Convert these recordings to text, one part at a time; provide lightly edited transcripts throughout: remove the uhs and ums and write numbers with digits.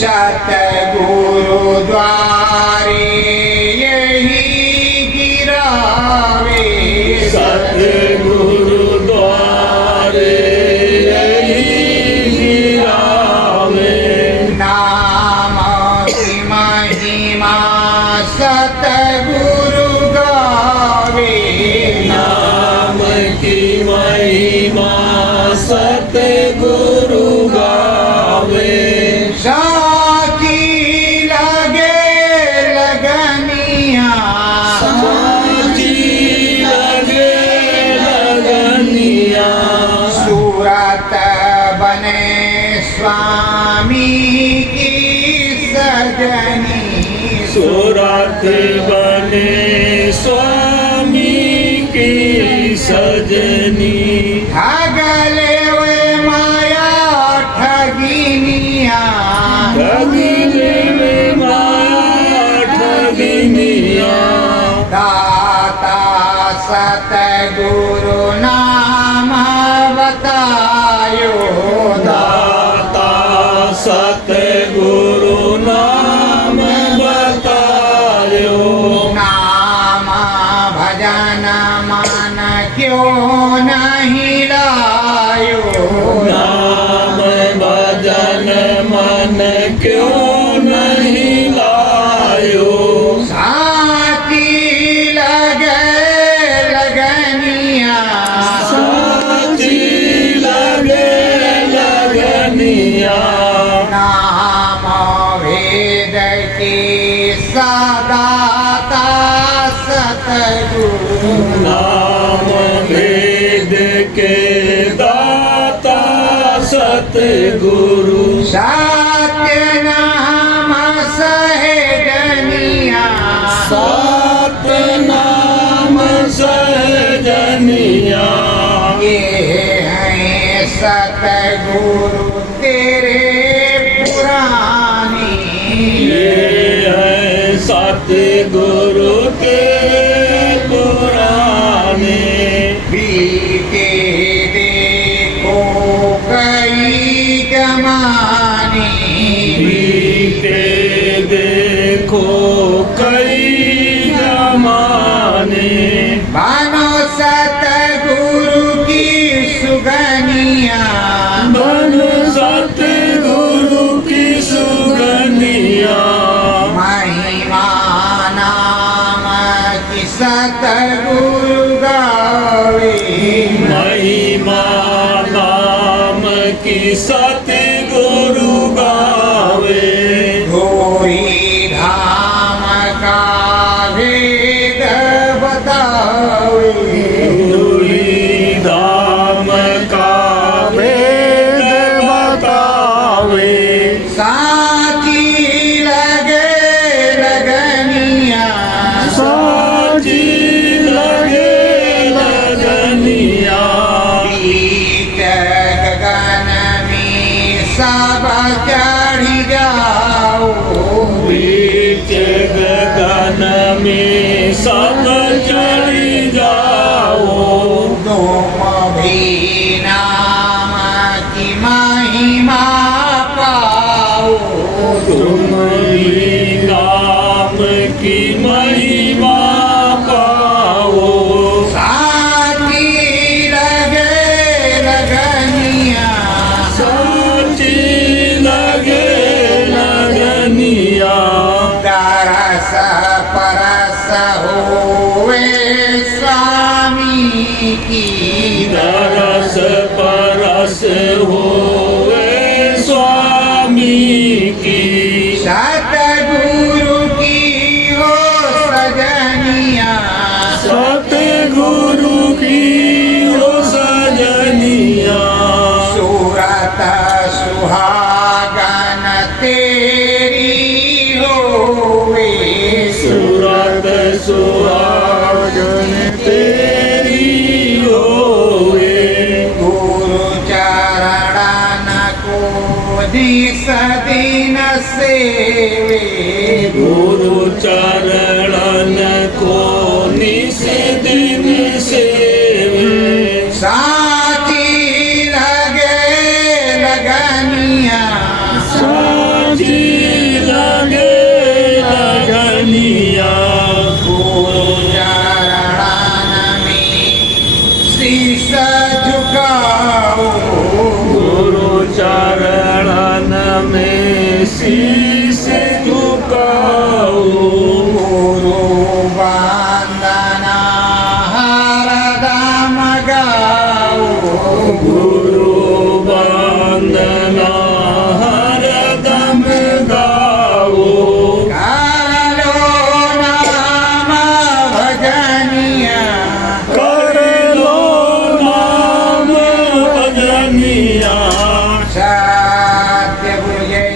सतगुरु द्वारे यही गिरावे, सतगुरु द्वारे यही गिरावे। नाम की महिमा सतगुरु गावे, नाम की महिमा सतगुरु गावे। साथी लगे लगनिया, साथी लगे लगनिया। सूरत बने स्वामी की सजनी, सूरत बने स्वामी की सजनी। ठगले वे माया ठगिनिया, ठगिले वे माया ठगिनिया। दाता सतगुरु नाम बतायो, दाता सतगुरु नाम बतायो। नाम भजन मन क्यों नहीं लायो, नाम भजन मन क्यों नहीं लायो। साथी लगे लगनिया, साथी लगे लगनिया। नाम वेद की सदाता सतगुरु, नाम वेद के दाता सतगुरु। सत्य नाम सहजनिया, सात नाम सहजनिया। ये हैं सतगुरु तेरे पुरानी, ये है सतगुरु के पुराने। बीते देखो कई जमाने, बीते देखो कई जमाने। मानो सतगुरु की सुगनिया, बन सतगुरु की सुगनिया। महिमा नाम की सतगुरु गावे, महिमा नाम की सतगुरु गावे। धोरी धाम का भेद बतावे, धूरी धाम का भेद बतावे। साथी लगे लगनिया, साथी लगे लगनिया। बीच गगन में सब चढ़ जाओ, बीच गगन में सब चढ़ जाओ। तुम भी नाम की महिमा हरि नाम की महिमा पाओ। साची लगे लगनिया, साची लगे लगनिया, दरस परस होवे स्वामी की, दरस परस होवे स्वामी की। सतगुरु की हो सजनिया, सतगुरु की हो सजनिया, सूरत सुहागन तेरी होवे, सूरत सुहागन तेरी होवे। गुरु चरण को दिस दिन सेवे, गुरु चरणन को निस दिन सेवे। साची लगे लगनिया, साची लगे लगनिया, गुरु चरण में शीश झुकाओ, गुरु चरणन में शीश झुकाओ। गुरु वंदना हरदम गाओ, गुरु वंदना हरदम गाओ। कालो नाम भजनिया, कर लो नाम भजनिया, सत्य गुरुजय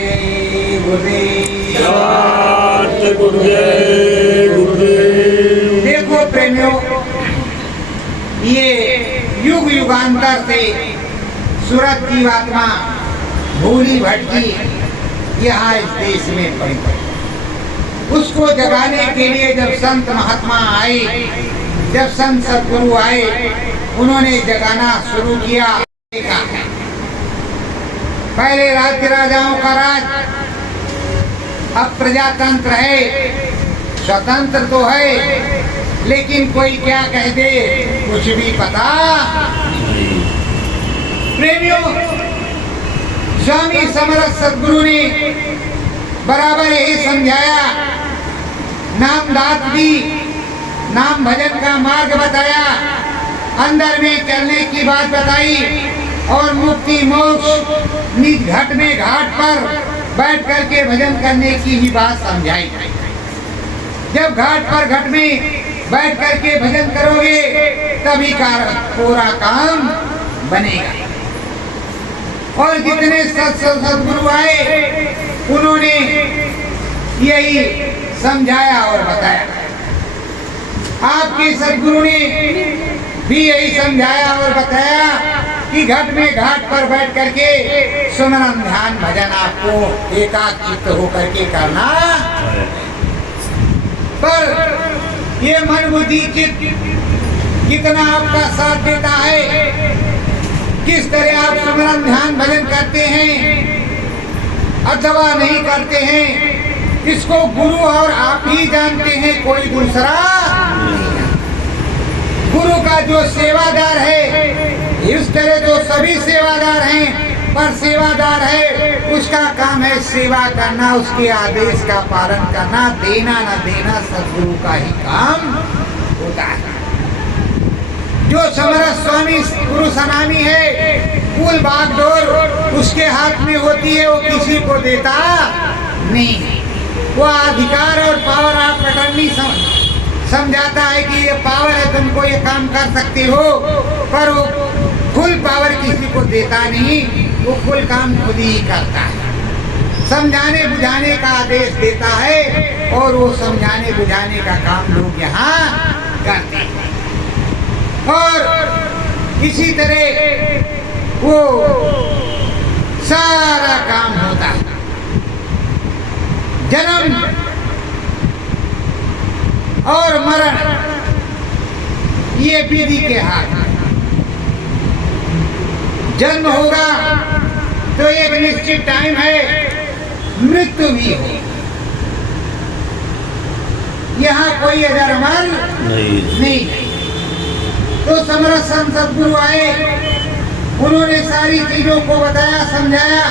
गुरुदेव। सत गुरुदेव गुरुदेव। देखो प्रेमियों, ये युग युगांतर से सूरत की आत्मा भूली भटकी यहाँ इस देश में पड़ी, उसको जगाने के लिए जब संत महात्मा आए, जब संत सद्गुरु आए, उन्होंने जगाना शुरू किया। देखा है पहले राज्य राजाओं का राज, अब प्रजातंत्र है, स्वतंत्र तो है, लेकिन कोई क्या कह दे कुछ भी पता। प्रेमियों, स्वामी समर्थ सद्गुरु ने बराबर यही समझाया, नामदात दी, नाम भजन का मार्ग बताया, अंदर में चलने की बात बताई और मुक्ति मोक्ष निज घट में घाट पर बैठ करके भजन करने की ही बात समझाई। जब घाट पर घट में बैठ करके भजन करोगे तभी का पूरा काम बनेगा। और जितने सद्गुरु आए उन्होंने यही समझाया और बताया, आपके सद्गुरु ने भी यही समझाया और बताया कि घट में घाट पर बैठ करके सुमरन ध्यान भजन आपको एकाग्रचित्त होकर के करना। पर ये मन बुद्धि चित्त कितना आपका साथ देता है, किस तरह आप सुमरन ध्यान भजन करते हैं अथवा नहीं करते हैं, इसको गुरु और आप ही जानते हैं, कोई दूसरा नहीं। गुरु का जो सेवादार है, इस तरह जो सभी सेवादार हैं, पर सेवादार है उसका काम है सेवा करना, उसके आदेश का पालन करना, देना न देना सद्गुरु का ही काम होता है। जो समरथ स्वामी गुरु सनामी है, कुल बागडोर उसके हाथ में होती है, वो किसी को देता नहीं। वो अधिकार और पावर आप अटर्नी समझाता है कि ये पावर है, तुमको ये काम कर सकते हो, पर वो फुल पावर किसी को देता नहीं, वो फुल काम खुद ही करता है। समझाने बुझाने का आदेश देता है और वो समझाने बुझाने का काम लोग यहाँ करते हैं। और इसी तरह वो सारा काम होता है। जन्म और मरण ये विधि के हाथ में। जन्म होगा तो एक निश्चित टाइम है, मृत्यु भी हो, यहाँ कोई अजरमल नहीं। तो समरथ संत सदगुरु आए, उन्होंने सारी चीजों को बताया, समझाया,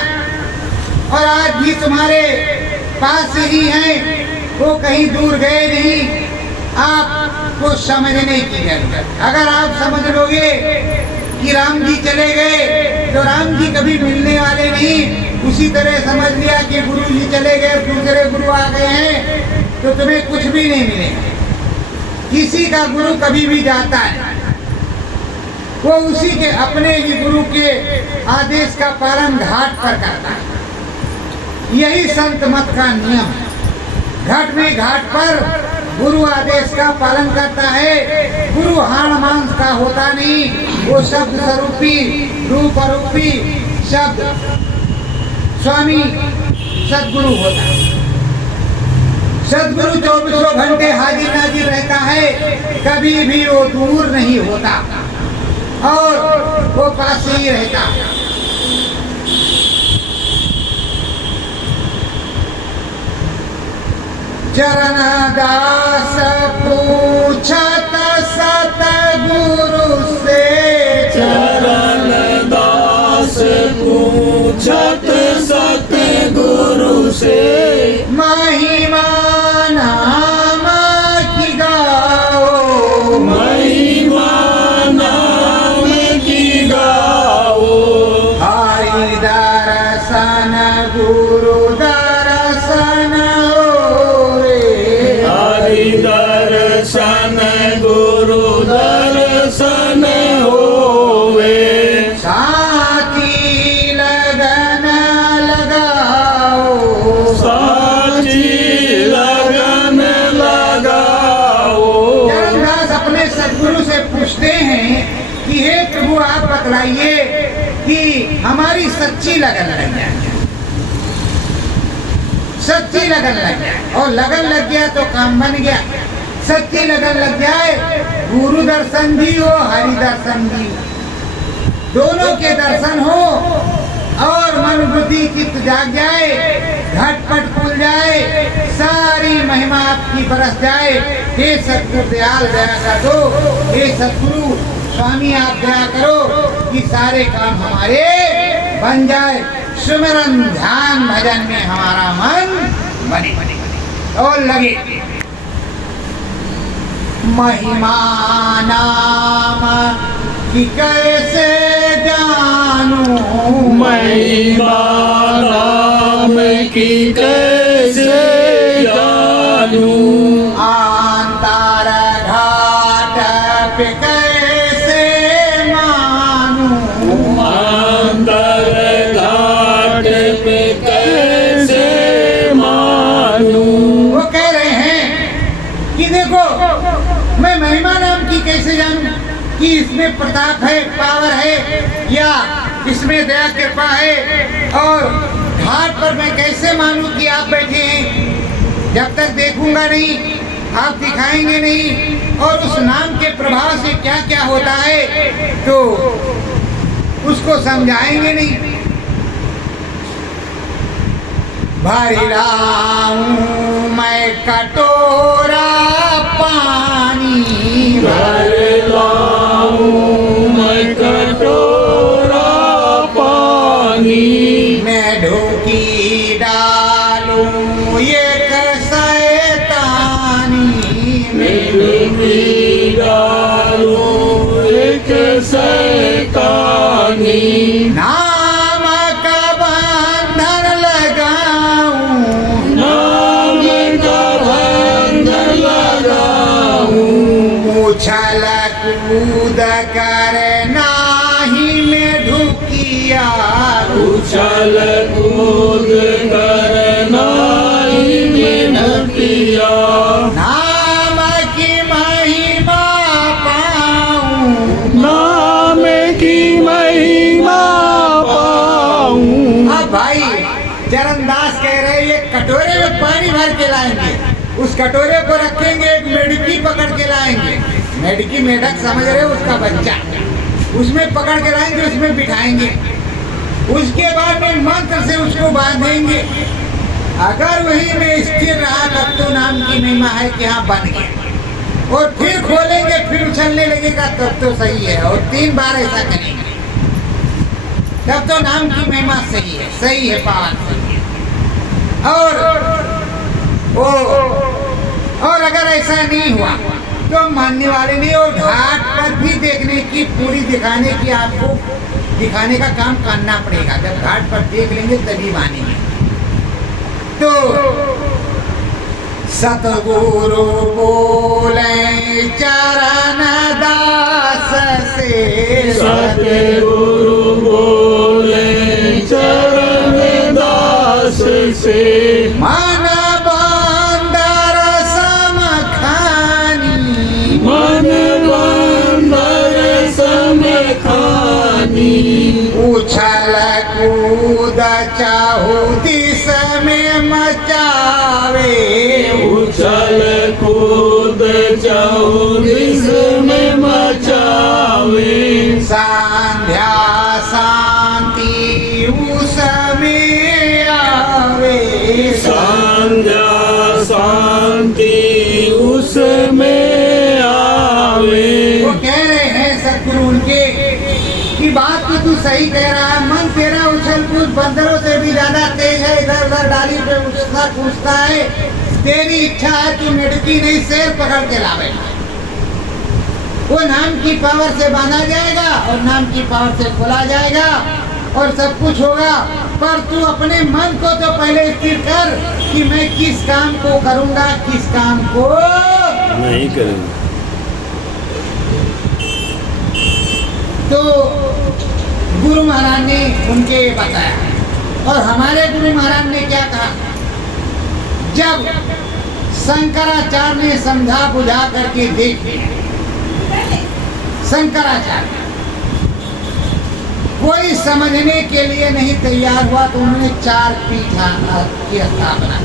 और आज भी तुम्हारे पास ही हैं, वो कहीं दूर गए नहीं। आपको समझने की जरूरत, अगर आप समझ लोगे कि राम जी चले गए तो राम जी कभी मिलने वाले नहीं, उसी तरह समझ लिया कि गुरु जी चले गए, दूसरे गुरु आ गए हैं, तो तुम्हें कुछ भी नहीं मिलेगा। किसी का गुरु कभी भी जाता है, वो उसी के अपने ही गुरु के आदेश का पालन घाट पर करता है। यही संत मत का नियम है। घाट में घाट पर गुरु आदेश का पालन करता है। गुरु हाण मांस का होता नहीं, वो शब्द स्वरूपी, रूप रूपी शब्द स्वामी सदगुरु होता है। सदगुरु 24 घंटे हाजिर नाजिर रहता है, कभी भी वो दूर नहीं होता और वो पास ही रहता। चरण दास पूछत सतगुरु से, चरण दास पूछत सतगुरु से, महिमा नाम की गाओ, महिमा नाम की गाओ, हरि दर्शन गुरु दर्शन हरि दर्शन गुरु दर्शन होवे, साथी लगन लगाओ, साची लगन लगाओ। चरणदास अपने सदगुरु से पूछते हैं कि हे प्रभु, आप बतलाइए कि हमारी सच्ची लगन लग जाए, सच्ची लगन लग जाए, और लगन लग गया तो काम बन गया। सच्ची लगन लग जाए, गुरु दर्शन भी हो, हरि दर्शन भी हो, दोनों के दर्शन हो, और मन बुद्धि चित्त जाग जाए, घटपट खुल जाए, सारी महिमा आपकी बरस जाए। हे सतगुरु दयाल दया कर दो, हे सतगुरु स्वामी आप दया करो कि सारे काम हमारे बन जाए, सुमिरन ध्यान भजन में हमारा मन बने और लगे। महिमा नाम कि कैसे जानूं, महिमा नाम की कैसे जानूं, अंतर घाट पे कैसे मानूं, अंतर घाट पे कैसे मानूं। वो कह रहे हैं कि देखो, मैं महिमा नाम की कैसे जानूं कि इसमें प्रताप है, पावर है, या इसमें दया कृपा है, और घाट पर मैं कैसे मानूं कि आप बैठे हैं। जब तक देखूंगा नहीं, आप दिखाएंगे नहीं, और उस नाम के प्रभाव से क्या क्या होता है तो उसको समझाएंगे नहीं। भरी लाऊं मैं कटोरा पानी, भर लाऊं मैं कटोरा पानी, मैं ढोकी डालूं एक शैतानी, मिलती डालूं एक शैतानी, नाम का बंधन लगाऊं, नाम का बंधन लगाऊं, उछल कूद कर नाही में ढुकिया, उछल कूद कर नाई में ढकिया, नाम की महिमा पाऊं, नाम की महिमा पाऊं। अब भाई चरणदास कह रहे हैं, ये कटोरे में पानी भर के लाएंगे, उस कटोरे को रखेंगे, एक मेढकी पकड़ के लाएंगे, मेढकी मेढक समझ रहे हो, उसका बच्चा, उसमें पकड़ के लाएंगे, उसमें बिठाएंगे, उसके बाद में मंत्र से उसको बांधेंगे, अगर वही में स्थिर रहा तब तो नाम की महिमा है कि हाँ बन गया, और फिर खोलेंगे फिर उछलने लगेगा तब तो सही है, और 3 बार ऐसा करेंगे तब तो नाम की महिमा सही है पावन सही है। और अगर ऐसा नहीं हुआ तो मानने वाले नहीं, और घाट पर भी देखने की पूरी दिखाने की आपको दिखाने का काम करना पड़ेगा। जब घाट पर देख लेंगे तभी मानेंगे। तो सतगुरु बोले चरण दास से, सतगुरु बोले चरण दास से, मन बंदर सम खानी, मन बंदर सम खानी, उछल कूद चाहू दिस में मचावे, उछल कूद चौदिस में मचावे, संध्या शांति उसमें आवे, संध्या शांति उसमें आवे। वो कह रहे हैं सतगुरु उनके कि बात तो तू सही कह रहा है, मन तेरा उछल कूद बंदरों से भी ज्यादा तेज है, इधर उधर डाली पे उछलता कूदता है। तेरी इच्छा है तू मेढकी नहीं शेर पकड़ के लावे, वो नाम की पावर से बांधा जाएगा और नाम की पावर से खोला जाएगा और सब कुछ होगा। पर तू अपने मन को तो पहले स्थिर कर कि मैं किस काम को करूंगा, किस काम को नहीं करेंगे। तो गुरु महाराज ने उनके बताया। और हमारे गुरु महाराज ने क्या कहा, जब शंकराचार्य ने समझा बुझा करके देख लिया, शंकराचार्य कोई समझने के लिए नहीं तैयार हुआ तो उन्होंने 4 पीठ की स्थापना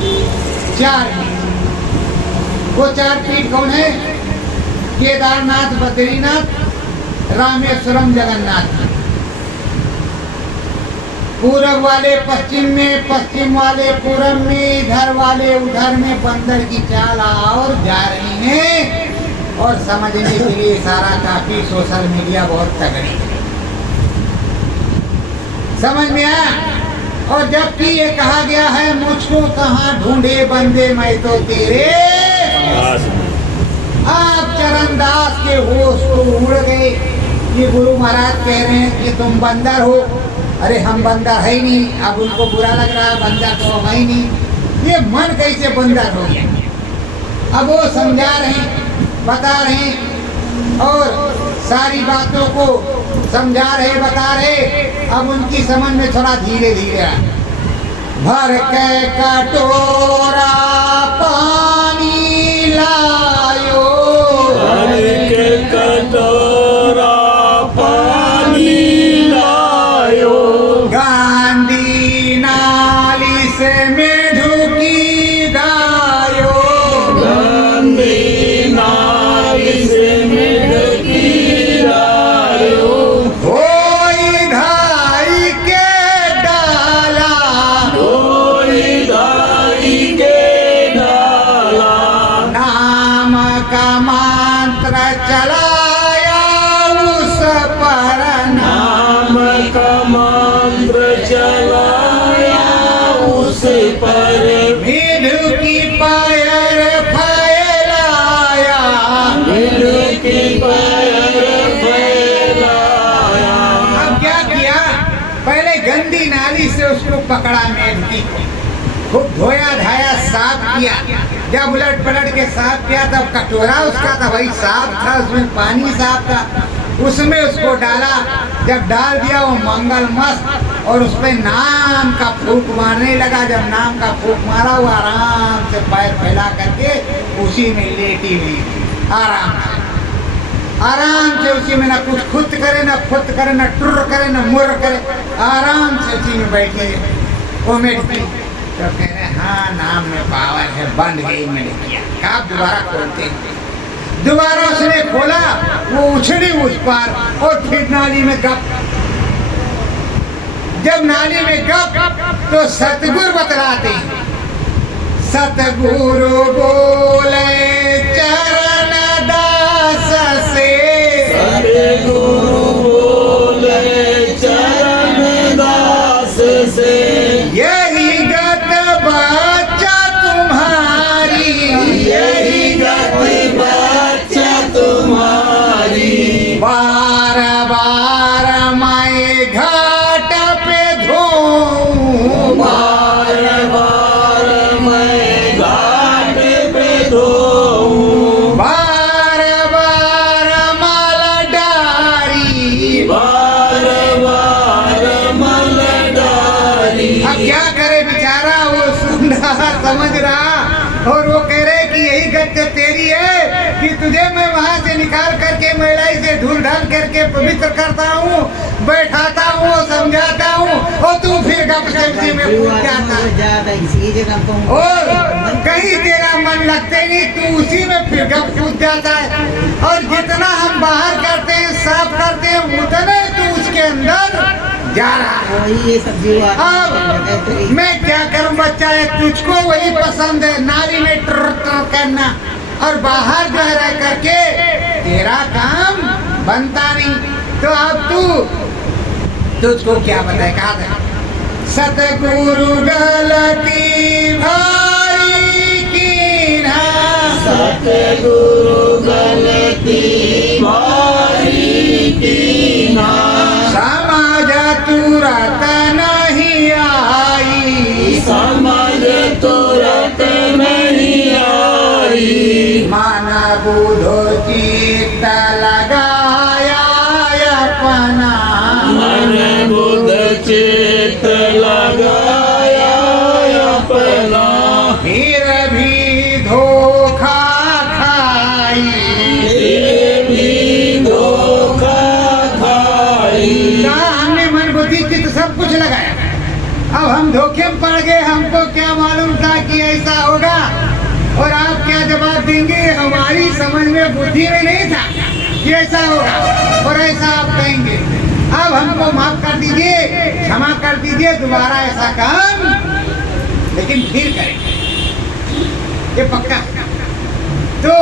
की। 4 पीठ, वो 4 पीठ कौन है? केदारनाथ, बद्रीनाथ, रामेश्वरम, जगन्नाथ। पूरब वाले पश्चिम में, पश्चिम वाले पूरब में, इधर वाले उधर में बंदर की चाल और जा रही हैं। और समझने के लिए सारा काफी सोशल मीडिया बहुत तगड़ी है, समझ में आया। और जबकि ये कहा गया है मुझको कहाँ ढूंढे बंदे मैं तो तेरे, आप चरणदास के होश तो उड़ गए। ये गुरु महाराज कह रहे हैं कि तुम बंदर हो। अरे हम बंदर है ही नहीं। अब उनको बुरा लग रहा है, बंदर तो हम है ही नहीं। ये मन कैसे बंदर हो गया? अब वो समझा रहे, बता रहे और सारी बातों को समझा रहे, बता रहे। अब उनकी समझ में थोड़ा धीरे धीरे आया। भर के कटोरा पानी लायो, भर के कटोरा पानी लायो, गांधी नाली से मेढुकी दायो, गांधी नाली से मेढकी लायो, होई धाई के डाला, कोई दाई के डाला, नाम का मंत्र चलाया उस पर, नाम का मंत्र चलाया उस पर, मेढुकी पैर फैलाया, मेढकी पैर फैलाया। अब क्या किया? पहले गंदी नाली से उसको पकड़ा, मेढकी को खूब धोया धाया, साफ किया। जब उलट पलट के साफ किया तब कटोरा उसका था भाई साफ था, उसमें पानी साफ था, उसमें उसको डाला। जब डाल दिया वो मंगल मस्त, और उस पर नाम का फूंक मारने लगा। जब नाम का फूंक मारा वो आराम से पैर फैला करके उसी में लेटी हुई, आराम से उसी में, ना कुछ खुद करे ना खुद करे, ना टुर करे ना मुर करे, आराम से उसी में बैठी है वो मेढकी। तो कह रहे हाँ नाम में पावर है, बंद गई मेढकिया। कब दोबारा खोलते हैं? दोबारा उसने खोला, वो उछली उस पार और फिर नाली में गप। जब नाली में गप तो सतगुरु बतलाते हैं। सतगुरु बोले चरण दास से, सतगुरु बोले चरण दास से, यही गत बच्चा तुम्हारी, यही गति बच्चा तुम्हारी। बार बार मैं घाट पे धोऊं, बार बार मैं घाट पे धोऊं, बार बार माला डारी। बार बार मल डारी। अब क्या करे बेचारा, वो सुन रहा समझ रहा और वो कह रहे कि यही गत तेरी है कि तुझे मैं वहां से निकाल करके मैलाई से धूल ढाल करके पवित्र करता हूँ, बैठाता हूँ, समझाता हूँ और तू फिर गप सब्जी में कूद जाता और कहीं तेरा मन लगते नहीं, तू उसी में फिर गप कूद जाता है। और जितना हम बाहर करते हैं, साफ करते हैं, उतना तू उसके अंदर जा रहा है। अब मैं क्या करूं बच्चा, है तुझको वही पसंद है, नाली में ट्र ट्र करना और बाहर जो है रह करके तेरा काम बनता नहीं। तो अब तुझको क्या बताए, कहा था सतगुरु गलती भाई की ना, सतगुरु गलती भारी की ना, समाज तुरत नहीं आई, समझ तुरत नहीं आई। मन बुधो चित्त लगाया अपना, मन बुध चित लगाया अपना, फिर भी धोखा खाई। फिर भी धोखा खाई। कहा हमने मन बुद्धि चित्त सब कुछ लगाया, अब हम धोखे में पड़ गए, हमको क्या मालूम था कि ऐसा होगा। और आप क्या जवाब देंगे, हमारी समझ में बुद्धि में नहीं था कि ऐसा होगा और ऐसा आप कहेंगे। अब हमको माफ कर दीजिए, क्षमा कर दीजिए, दोबारा ऐसा काम लेकिन फिर करेंगे, ये पक्का। तो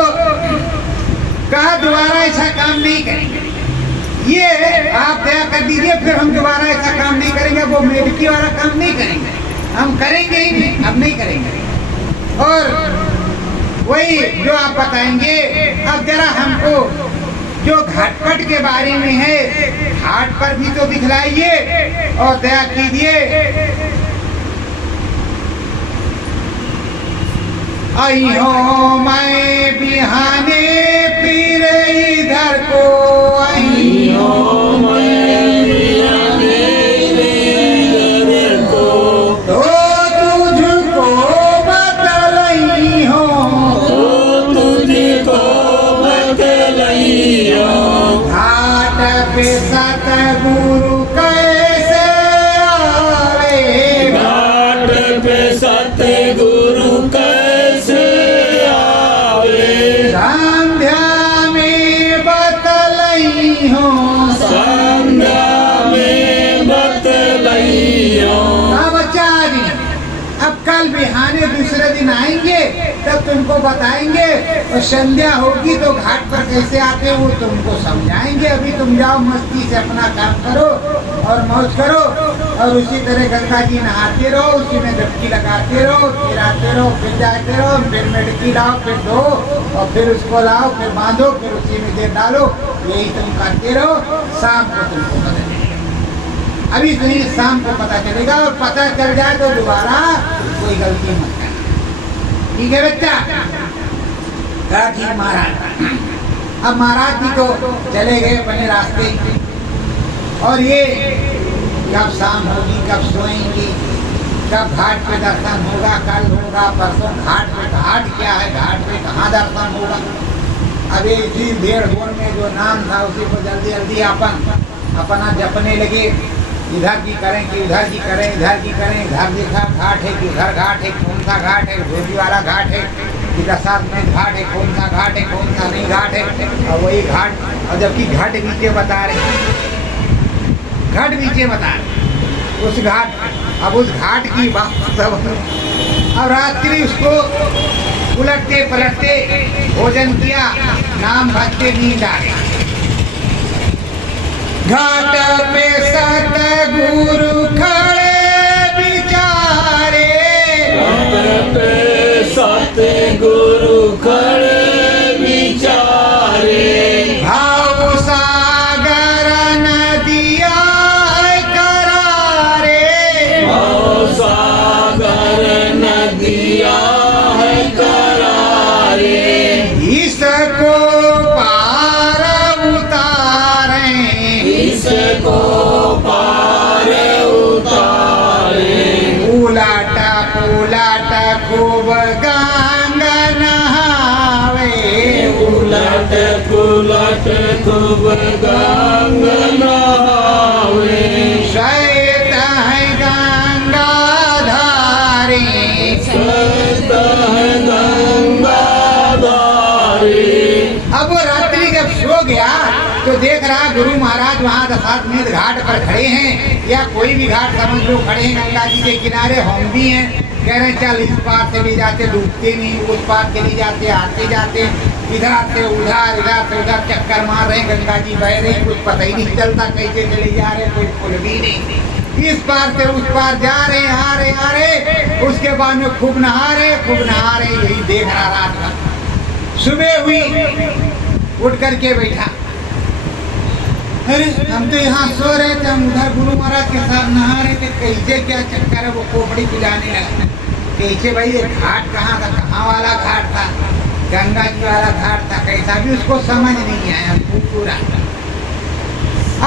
कहा दोबारा ऐसा काम नहीं करेंगे, ये आप दया कर दीजिए, फिर हम दोबारा ऐसा काम नहीं करेंगे, वो मेडकी वाला काम नहीं करेंगे, हम करेंगे ही नहीं, अब नहीं करेंगे। और वही जो आप बताएंगे, अब जरा हमको जो घाटपट के बारे में है, घाट पर भी तो दिखलाइए और दया कीजिए। आई हो मैं बिहाने पीर इधर को, आई हो मैं बिहाने इधर को, तो तुझको बतलाई हो, तो तुझको बतलाइयो। घाट पे सतगुरु कैसे आवे, घाट पे सतगुरु कैसे आवे, संध्या में बतलाई हो, संध्या में बतलाइयो। हाँ बच्चा आदि, अब कल बिहाने दूसरे दिन आएंगे तब तुमको बताएंगे और संध्या होगी तो घाट पर कैसे आते वो तुमको समझाएंगे। अभी तुम जाओ मस्ती से अपना काम करो और मौज करो और उसी तरह गंगा जी नहाते रहो, उसी में डुबकी लगाते रहो, फिर आते रहो, फिर जाते रहो, फिर मेडकी लाओ, फिर धो और फिर उसको लाओ, फिर बांधो, फिर उसी में देर डालो, यही तुम करते रहो। शाम को तुमको पता चलेगा, अभी नहीं शाम को पता चलेगा और पता चल जाए तो दोबारा कोई गलती मत करना, ठीक है बच्चा। कहा ठीक महाराज। अब महाराज जी तो चले गए अपने रास्ते और ये कब शाम होगी, कब सोएंगी, कब घाट पे दर्शन होगा, कल होगा, परसों घाट पे, घाट क्या है, घाट पे कहाँ दर्शन होगा। अभी इसी भेड़ गोड़ में जो नाम था उसी को जल्दी जल्दी अपना जपने लगे, इधर की करें कि उधर की करें, इधर की करें, इधर देखा घाट है कि उधर घाट है, कौन सा घाट है, धोबी वाला घाट है कि दशरथ में घाट है, कौन सा घाट है, कौन सा नहीं घाट है। और वही घाट, और जबकि घाट नीचे बता रहे, घाट नीचे बता रहे। उस घाट, अब उस घाट की बात सब। अब रात्रि उसको उलटते पलटते भोजन किया, नाम भजते नींद आ गई। घाट पे सतगुरु खड़े बिचारे, घाट पे सतगुरु खड़े बिचारे, भाव सागर नदिया है करारे, भाव सागर नदिया है करारे, इसको पार उतारे, इसको पार उतारे, उलट पुलट खूब गंगा नहावे, उलट पुलट खूब गंगा नहावे, सहित है गंगा धारी, सत है गंगा धारी। अब वो रात्रि जब सो गया तो देख रहा गुरु महाराज वहाँ दशाश्वमेध घाट पर खड़े हैं, या कोई भी घाट समझ लो खड़े हैं गंगा जी के किनारे, हम भी हैं। कह रहे चल इस पार से भी जाते, डूबते नहीं, उस पार चली जाते, आते जाते, इधर से उधर, इधर से उधर चक्कर मार रहे हैं, गंगा जी बह रही, कुछ पता ही नहीं चलता कैसे चले जा रहे, कोई पुल भी नहीं, इस पार से उस पार जा रहे, आ रहे। उसके बाद में खूब नहा रहे, यही देख रहा रात का। सुबह हुई, उठ करके बैठा, अरे हम तो यहाँ सो रहे थे, हम उधर गुरु महाराज के साथ नहा रहे थे, कैसे क्या चक्कर है, वो खोपड़ी पिलाने लगा। कैसे भाई ये घाट कहाँ का, कहाँ वाला घाट था, गंगा जी वाला घाट था, कैसा भी उसको समझ नहीं आया पूरा।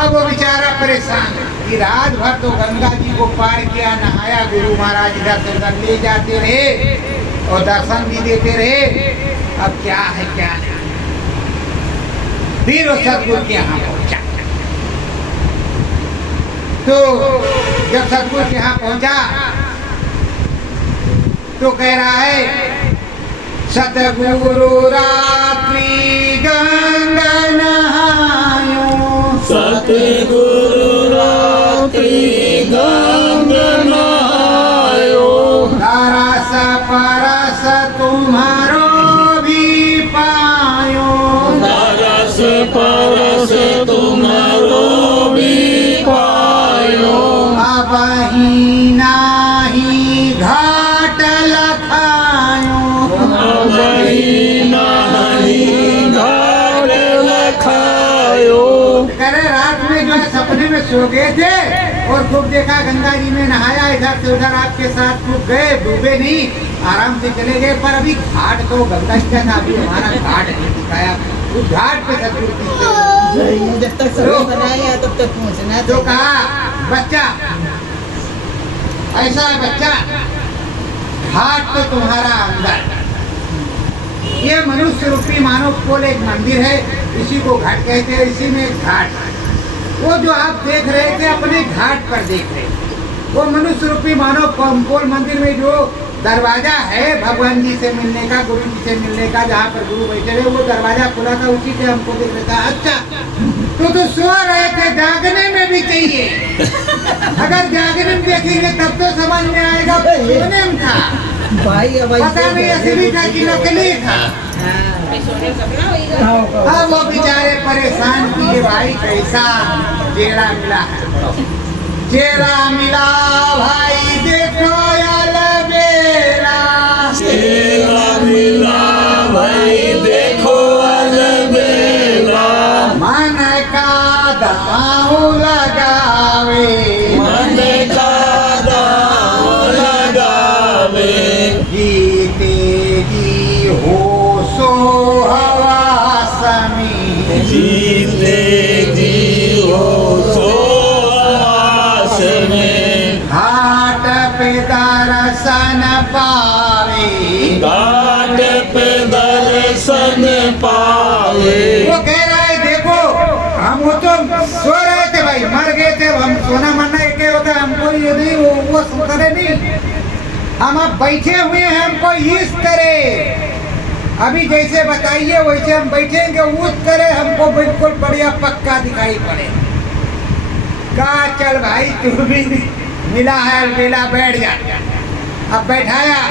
अब वो बेचारा परेशान कि रात भर तो गंगा जी को पार किया, नहाया, गुरु महाराज इधर से उधर ले जाते रहे और दर्शन भी देते रहे, अब क्या है क्या नहीं। फिर वो सतगुरु के यहाँ पहुंचा, तो जब सतगुरु के यहाँ पहुंचा तो कह रहा है सतगुरु रात्रि गंगा नहायो, सतगुरु रात्रि गंगा नहायो, तरस परस तुम्हारो भी पायो, तरस परस तुम्हारो भी पायो, अब ही नाही घाट लखायो, वही नहीं घाट लखायो। करे रात में जो है सपने में सो गए थे और खूब देखा गंगा जी में नहाया, इधर से उधर आपके साथ खूब गए, डूबे नहीं, आराम से चले गए। पर अभी घाट तो गंगा जी का था, अभी हमारा घाट नहीं दिखाया, उस घाट पे सतगुरु जब तक सब बनाया तब तक पहुँचना। तो कहा बच्चा, ऐसा है बच्चा, घाट तो तुम्हारा अंदर, ये मनुष्य रूपी मानव कोल एक मंदिर है, इसी को घाट कहते हैं, इसी में एक घाट है। वो जो आप देख रहे थे अपने घाट पर देख रहे, वो मनुष्य रूपी मानव कोल मंदिर में जो दरवाजा है भगवान जी से मिलने का, गुरु जी से मिलने का, जहाँ पर गुरु बैठे हुए, वो दरवाजा खुला था, उसी से हमको देख रहा था। अच्छा तो सो रहे थे, जागने में भी चाहिए, अगर जागने में देखेंगे तब तो समझ में आएगा सोने में था, भाई अब पता नहीं असली था कि नकली था। अब वो बेचारे परेशान किए, भाई कैसा चेहरा मिला है, चेहरा मिला भाई देखो अलबेला, चेहरा मिला भाई देखो अलबेला, मन का दाव लगावे, मन का दाव लगावे, जीते जी हो सो हवास में, जीते जी हो सो आस में, घाट पे दर्शन पावे, घाट पे दर्शन पावे। वो कह रहा है देखो हम वो तो सो रहे थे भाई, मर गए थे, हम सोना मरना एक ही होता है, हमको ये नहीं वो करे नहीं, हम अब बैठे हुए हैं, हमको इस तरह अभी जैसे बताइए वैसे हम बैठेंगे, उस तरह हमको बिल्कुल बढ़िया पक्का दिखाई पड़े। कहा चल भाई तू भी मिला है अलबेला बैठ जा। अब बैठाया,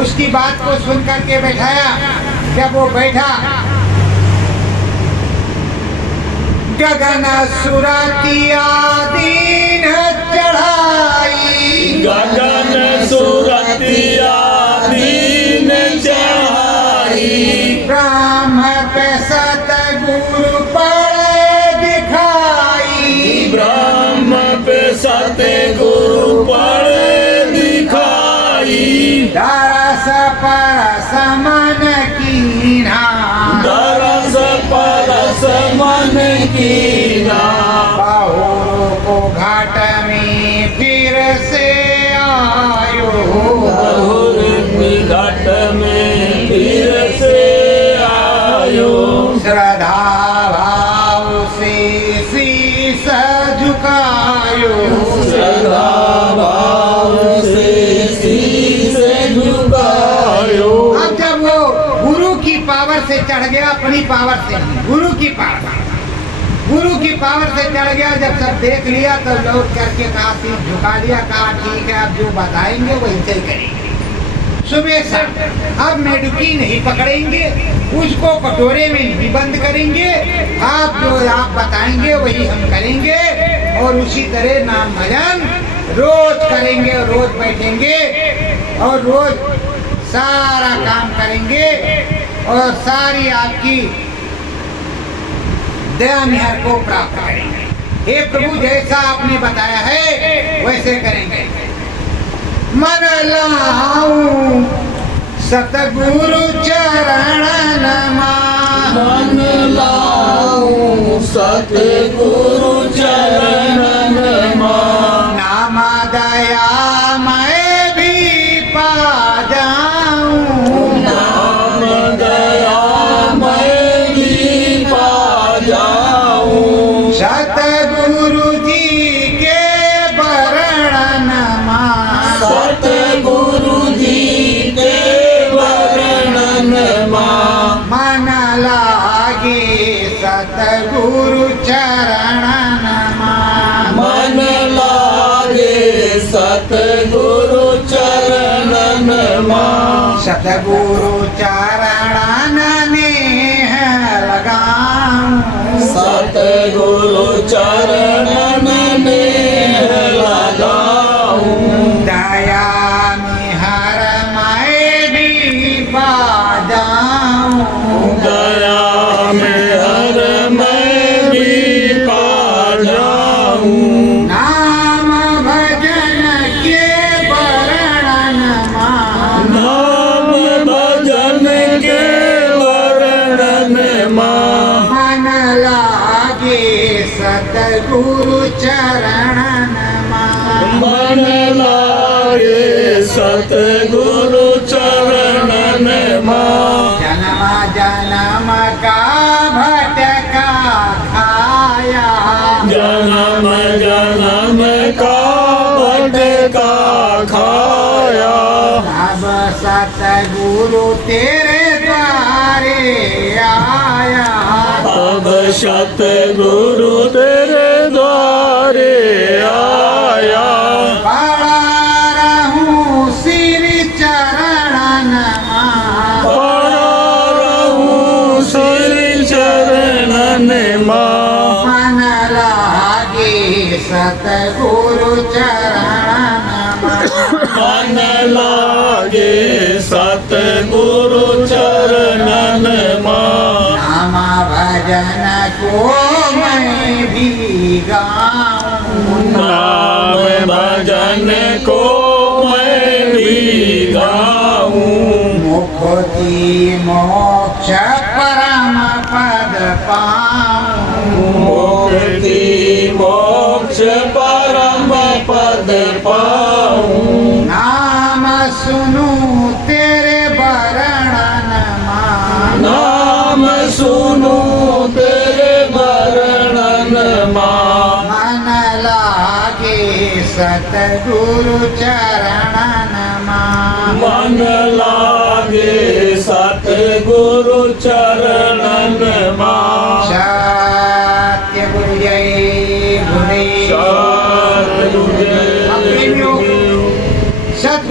उसकी बात को सुन करके बैठाया। जब वो बैठा, गगन सुरतिया दीन चढ़ाई, गगन सुरतिया दीन चढ़ाई, ब्रह्म पे सतगुरु पड़े दिखाई, ब्रह्म पे सतगुरु पड़े दिखाई, दरस परस मन कीना, दरस परस मन कीना, बाहुरों को घाट में फिर से आयो, बहुर घाट में फिर से आयो, श्रद्धा भाव से शीस झुकायो, श्रद्धा भाव से शीस झुकायो। अब जब वो गुरु की पावर से चढ़ गया, अपनी पावर से नहीं, गुरु की पावर से चढ़ गया। जब सब देख लिया तो लौट करके कहा, शीश झुका लिया, कहा ठीक है, अब जो बताएंगे वही से करेंगे। सुबह शाम अब मेढुकी नहीं पकड़ेंगे, उसको कटोरे में नहीं बंद करेंगे, आप जो आप बताएंगे वही हम करेंगे। और उसी तरह नाम भजन रोज करेंगे, रोज बैठेंगे और रोज सारा काम करेंगे और सारी आपकी दया निहार को प्राप्त करेंगे। हे प्रभु, जैसा आपने बताया है वैसे करेंगे। मन लाऊं सतगुरु चरण नमा, मन लाऊं सतगुरु चरण नमा, नाम दया मैं भी पा जाऊं, नाम दया मैं भी पा जाऊं, सतगुरु जी के वर्णन मा, सतगुरु जी के वर्णन मा, मन लागे सतगुरु चरण नमा, मन लागे सतगुरु चरणन मा, सतगुरु चरण नेह लगाऊं, सतगुरु चरणन में लगाऊं, दया निहर मैं भी पा जाऊं, दया में हर मैं भी पा जाऊं, नाम भजन के वर्णन मा, नाम भजन के वर्णन मा, मन लागे सतगुरु चरण मा, मन लागे सतगुरु चरणन मा, जन्म जन्म का भटका खाया, जन्म जन्म का भटका खाया, अब सतगुरु तेरे द्वारे आया, अब सतगुरु तेरे द्वारे आया, पड़ा रहूं सिर चरणन मा, पड़ा रहूं सिर चरणन मा, मन लागे सतगुरु चरणन मा, मन लागे सतगुरु चरणन मा, नाम भजन को मैं भी गाऊं, नाम भजन को मैं भी गाऊं, मुक्ति मोक्ष परम पद पाऊं, मुक्ति मोक्ष परम पद पाऊं, नाम सुनू तेरे वर्णन मा, नाम सुनू तेरे वर्णन मा, मन लागे सतगुरु चरणन मा, मन लागे सतगुरु चरणन मा, सत्य गुरु जय गुरुदेव। सतगुरु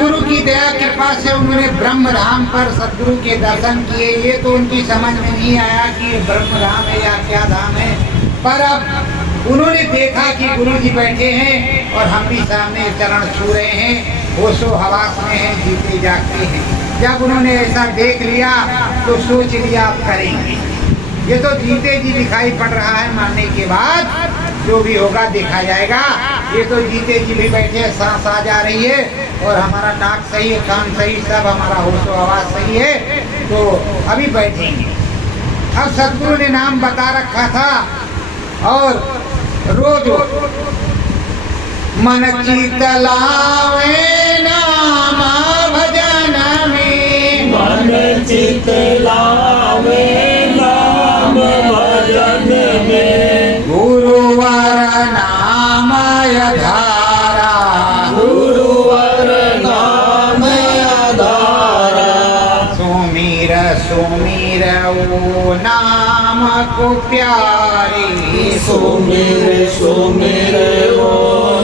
सदगुरु की दया कृपा से उन्होंने ब्रह्म धाम पर सदगुरु के दर्शन किए। ये तो उनकी समझ में नहीं आया कि ये ब्रह्म धाम है या क्या धाम है, पर अब उन्होंने देखा कि गुरु जी बैठे हैं और हम भी सामने चरण छू रहे हैं, होशो हवास में हैं, जीते जागते हैं। जब उन्होंने ऐसा देख लिया तो सोच लिया आप करेंगे। ये तो जीते जी दिखाई पड़ रहा है, मरने के बाद जो भी होगा देखा जाएगा। ये तो जीते जी भी बैठे, सांस आ जा रही है और हमारा नाक सही है, कान सही, सब हमारा होशो आवाज सही है, तो अभी बैठेंगे। अब सदगुरु ने नाम बता रखा था और रोज मन चित लावे नाम भजन में, मन चित लावे नाम भजन में, गुरुवर नाम आधारा, गुरुवर नाम आधारा, सुमिर सुमिर ओ नाम को प्यारे, सुमिर सुमिर ओ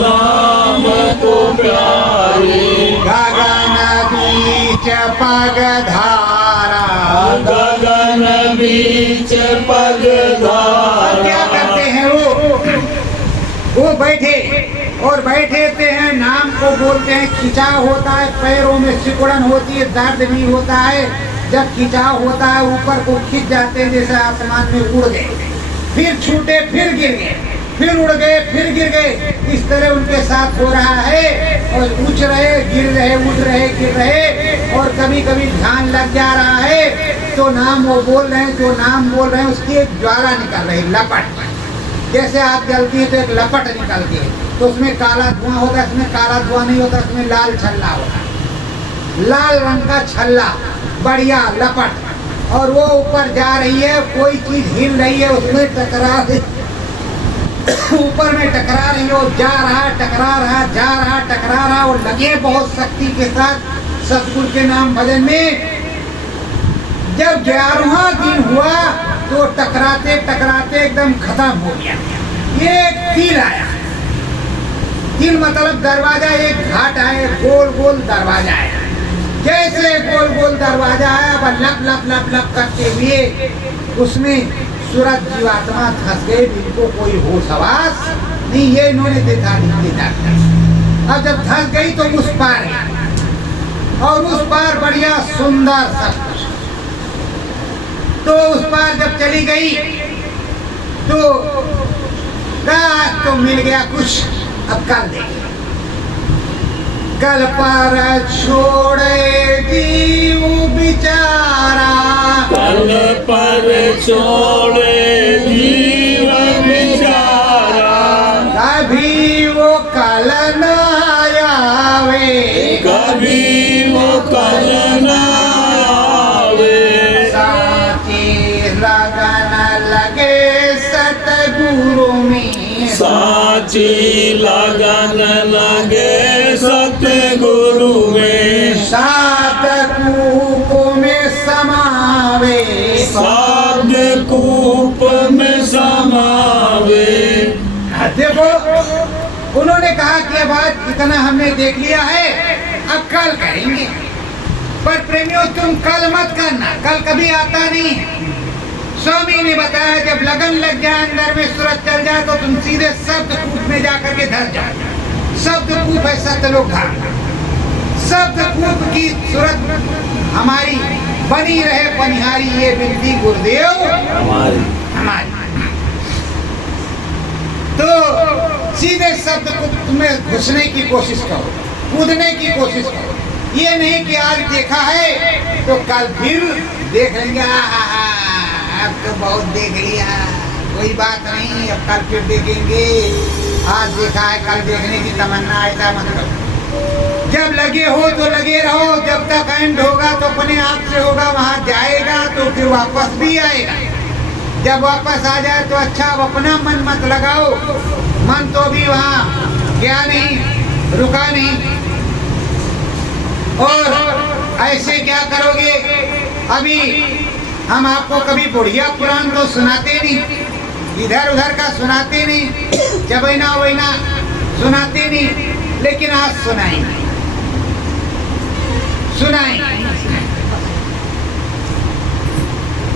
नाम को प्यारे, गगन बीच पग धारा। गगन बीच पग धारा। क्या करते हैं वो बैठे और बैठे हैं, नाम को बोलते हैं, खिंचाव होता है, पैरों में सिकुड़न होती है, दर्द भी होता है। जब खिंचाव होता है ऊपर को खिंच जाते हैं, जैसे आसमान में उड़ गए, फिर छूटे, फिर गिर गए, फिर उड़ गए, फिर गिर गए। इस तरह उनके साथ हो रहा है और उछ रहे, गिर रहे, उड़ रहे, गिर रहे, और कभी कभी ध्यान लग जा रहा है तो नाम वो बोल रहे हैं, जो नाम बोल रहे हैं उसकी एक ज्वाला निकल रही, लपट। जैसे आग जलती है तो एक लपट निकलती है, तो उसमें काला धुआं होता है, इसमें काला धुआं नहीं होता, इसमें लाल छल्ला होता है, लाल रंग का छल्ला, बढ़िया लपट। और वो ऊपर जा रही है, कोई चीज हिल रही है, उसमें टकरा रही, ऊपर में टकरा रही हो, जा रहा, टकरा रहा, जा रहा, टकरा रहा, और लगे बहुत शक्ति के साथ सतगुरु के नाम भजन में। जब 11वां दिन हुआ तो टकराते टकराते एकदम खत्म हो गया। ये एक तीर आया, तीर मतलब दरवाजा, एक घाट आया, गोल गोल दरवाजा आया। जैसे गोल गोल दरवाजा आया, अब लप लप लप लप करते हुए उसमें सूरज जीवात्मा धंस गए, जिनको कोई होश हवास नहीं, ये इन्होंने देखा नहीं था। अब जब धंस गई तो उस पार गई, और उस पार बढ़िया सुंदर सब कुछ। तो उस पार जब चली गई तो आज तो मिल गया कुछ, अब कल देखें। कल पर छोड़े जीव बिचारा, कल पर छोड़े जीव बिचारा, कभी वो कल न आवे, कभी वो कल न आवे। साची लगन लगे सतगुरु में, साची लगन लगे सतगुरु में, सात कूप में समावे, सात कूप में समावे। देखो उन्होंने कहा कि अब आज इतना हमने देख लिया है, अब कल करेंगे। पर प्रेमियों तुम कल मत करना, कल कभी आता नहीं है। स्वामी ने बताया जब लगन लग जाए, अंदर में सूरज चल जाए, तो तुम सीधे शब्द कूप में जाकर के धस जाओ। शब्द कूप है सतलोक धाम, शब्द कूप की सूरत हमारी बनी रहे बनिहारी, ये विनती गुरुदेव हमारी। तो सीधे शब्द कूप में घुसने की कोशिश करो, कूदने की कोशिश करो। ये नहीं कि आज देखा है तो कल फिर देख लेंगे, अब तो बहुत देख लिया, कोई बात नहीं, अब कल फिर देखेंगे। आज देखा है कल देखने की तमन्ना, ऐसा मतलब जब लगे हो तो लगे रहो, जब तक एंड होगा तो अपने आप से होगा, वहां जाएगा तो फिर वापस भी आएगा। जब वापस आ जाए तो अच्छा, अब अपना मन मत लगाओ, मन तो भी वहाँ गया नहीं, रुका नहीं। और ऐसे क्या करोगे, अभी हम आपको कभी बुढ़िया पुराण तो सुनाते नहीं, इधर उधर का सुनाते नहीं, जब वैना सुनाते नहीं, लेकिन आज सुनाएंगे। सुनाई,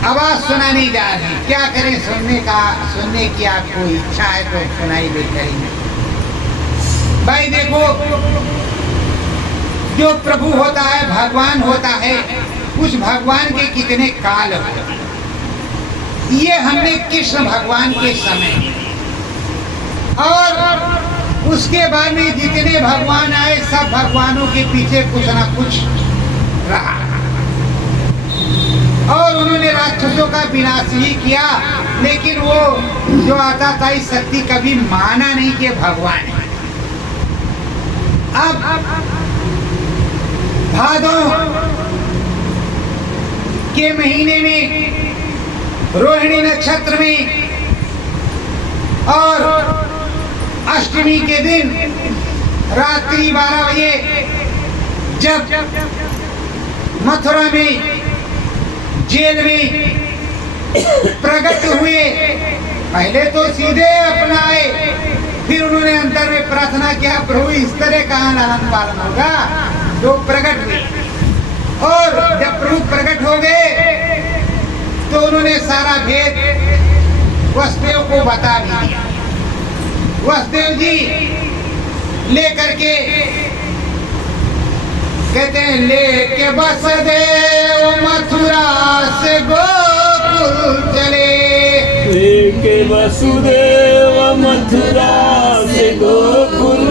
आवाज सुनानी जा रही, क्या करें, सुनने की आपको इच्छा है तो सुनाई भी करेंगे। भाई देखो, जो प्रभु होता है, भगवान होता है, उस भगवान के कितने काल होते हैं। ये हमने कृष्ण भगवान के समय और उसके बाद में जितने भगवान आए, सब भगवानों के पीछे कुछ ना कुछ रहा और उन्होंने राक्षसों का विनाश ही किया। लेकिन वो जो आता था इस शक्ति कभी माना नहीं कि भगवान है। अब भादो के महीने में रोहिणी नक्षत्र में और अष्टमी के दिन रात्रि 12 बजे जब मथुरा में जेल में प्रकट हुए, पहले तो सीधे अपनाए, फिर उन्होंने अंदर में प्रार्थना किया, प्रभु इस तरह कहाँ लालन पालन होगा, तो प्रकट हुए। और जब प्रभु प्रकट हो गए तो उन्होंने सारा भेद वसुदेव को बता दिया। वसुदेव जी लेकर के कहते हैं, लेके वसुदेव मथुरा से गोकुल चले, लेके वसुदेव मथुरा से गोकुल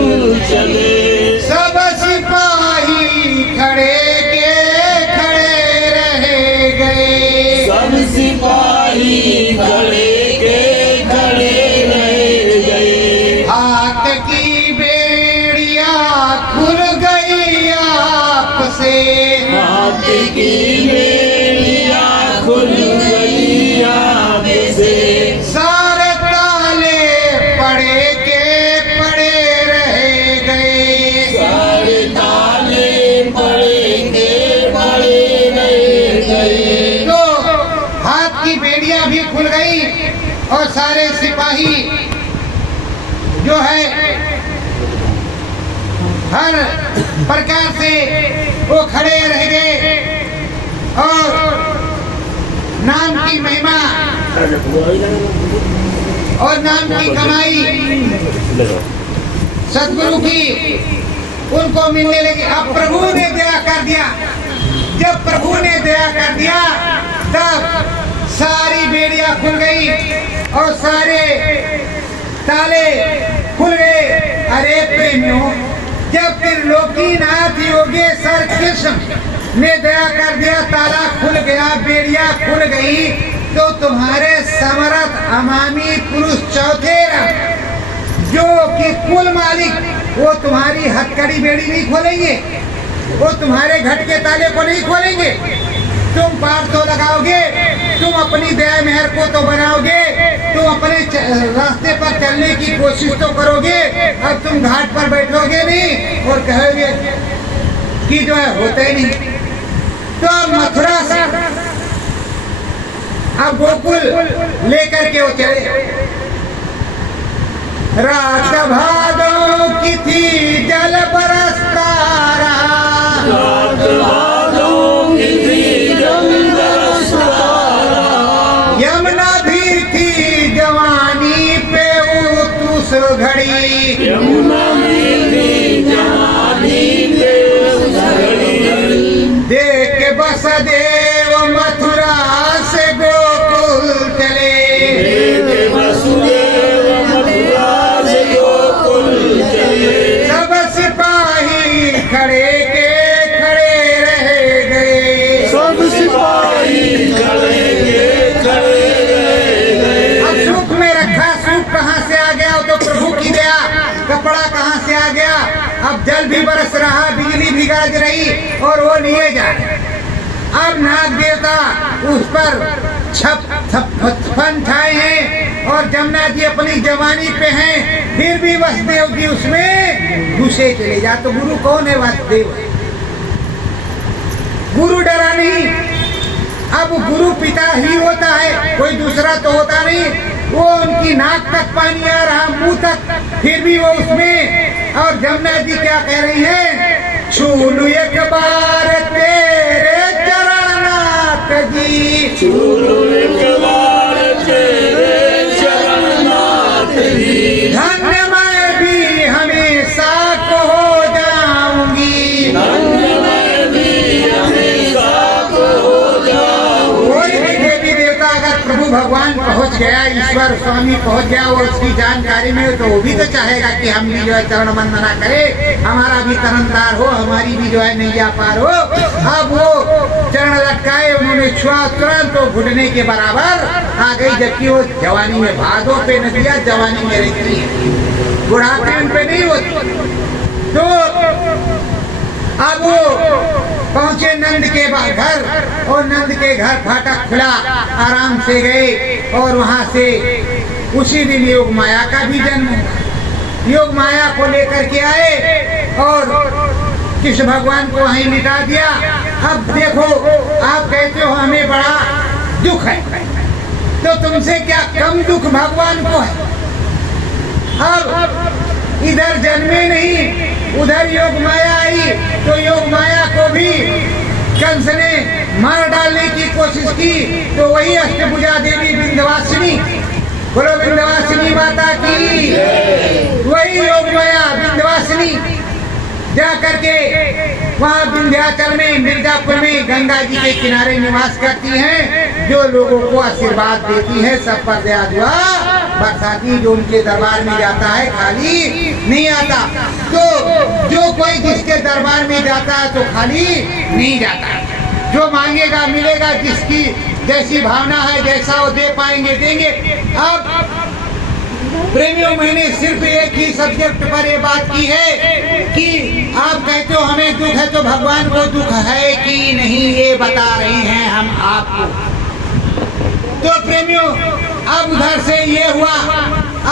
चले। सब सिपाही खड़े रह गए, सब सिपाही खड़े रह गए। हाथ की बेड़ियां खुल गई आपसे, हाथ की बेड़ियां खुल गई आपसे। सारे ताले पड़े रह गए, सारे ताले पड़े रह गए। तो हाथ की बेड़ियां भी खुल गई और सारे सिपाही जो है हर प्रकार से वो खड़े रह गए और नाम की महिमा और नाम की कमाई सदगुरु की उनको मिलने लगी। अब प्रभु ने दया कर दिया, जब प्रभु ने दया कर दिया तब सारी बेड़ियां खुल गई और सारे ताले खुल गए। अरे प्रेमियों, जब त्रिलोकीनाथ योगेश्वर कृष्ण ने दया कर दिया, ताला खुल गया, बेड़ियां खुल गई, तो तुम्हारे समर्थ अमामी पुरुष चौथे जो कि कुल मालिक, वो तुम्हारी हथकड़ी बेड़ी नहीं खोलेंगे, वो तुम्हारे घट के ताले को नहीं खोलेंगे। तुम पार तो लगाओगे, तुम अपनी दया मेहर को तो बनाओगे, तुम अपने रास्ते पर चलने की कोशिश तो करोगे। अब तुम घाट पर बैठोगे नहीं और कहोगे कि जो है होता ही नहीं। तो अब मथुरा से अब गोकुल लेकर के वो चले। रात भादों की थी, जल बरसता रहा, रात भादों की थी, जल बरसता रहा। यमुना भी थी जवानी पे उस घड़ी, यमुना भी थी जवानी पे उस घड़ी। देख वसुदेव मथुरा से गोकुल चले, देख वसुदेव मथुरा से गोकुल चले। सब सिपाही खड़े रह गए, सब सिपाही खड़े रह गए। अब सुख में रखा, सुख कहाँ से आ गया? तो प्रभु की दया। कपड़ा कहाँ से आ गया? अब जल भी बरस रहा, बिजली भी गरज रही और वो लिए जा रहे। अब नाग देवता उस पर छप्पन छाए हैं और जमुना जी अपनी जवानी पे हैं, फिर भी वसुदेव जी उसमें घुसे चले जा। तो गुरु कौन है? वसुदेव। गुरु डरा नहीं, अब गुरु पिता ही होता है, कोई दूसरा तो होता नहीं। वो उनकी नाक तक पानी आ रहा, मुंह तक, फिर भी वो उसमें। और जमुना जी क्या कह रही है? छू लू एक बार छूलू एक बार तेरे चरण नाथ ही धन्य मैं भी हमेशा को हो जाऊंगी। धन्य मैं भी हमेशा को हो जाऊं। कोई भी देवी देवता अगर प्रभु भगवान पहुंच गया, ईश्वर स्वामी पहुंच गया और उसकी जानकारी में, तो वो भी तो चाहेगा कि हम भी जो है चरण वंदना करे, हमारा भी तरनतार हो, हमारी भी जो है नैया पार हो। अब वो चरण लटकाए, उन्होंने छुआ, तुरंत तो घुटने के बराबर आ गई, जबकि वो जवानी में भादों पे नदियाँ जवानी में रहती है, बुढ़ापे उन पे नहीं होती। तो अब वो पहुंचे नंद के घर, और नंद के घर फाटक खुला, आराम से गए और वहां से उसी दिन योग माया का भी जन्म हुआ। योग माया को लेकर के आए और कृष्ण भगवान को वहीं लिटा दिया। अब देखो, आप कहते हो हमें बड़ा दुख है, तो तुमसे क्या कम दुख भगवान को है? अब इधर जन्मे नहीं, उधर योग माया आई, तो योग माया को भी कंस ने मार डालने की कोशिश की। तो वही अष्टभुजा देवी विंध्यवासिनी, बोलो विंध्यवासिनी माता की, वही योग माया विंध्यवासिनी जा करके वहाँ विंध्याचल में, मिर्जापुर में गंगा जी के किनारे निवास करती हैं, जो लोगों को आशीर्वाद देती है, सब पर दया दुआ बरसाती। जो उनके दरबार में जाता है खाली नहीं आता। तो जो कोई जिसके दरबार में जाता है तो खाली नहीं जाता, जो मांगेगा मिलेगा, जिसकी जैसी भावना है, जैसा वो दे पाएंगे देंगे। अब प्रेमियों, मैंने सिर्फ एक ही सब्जेक्ट पर ये बात की है कि आप कहते हो हमें दुख है, तो भगवान को दुख है कि नहीं, ये बता रहे हैं हम आपको। तो प्रेमियों, अब उधर से ये हुआ,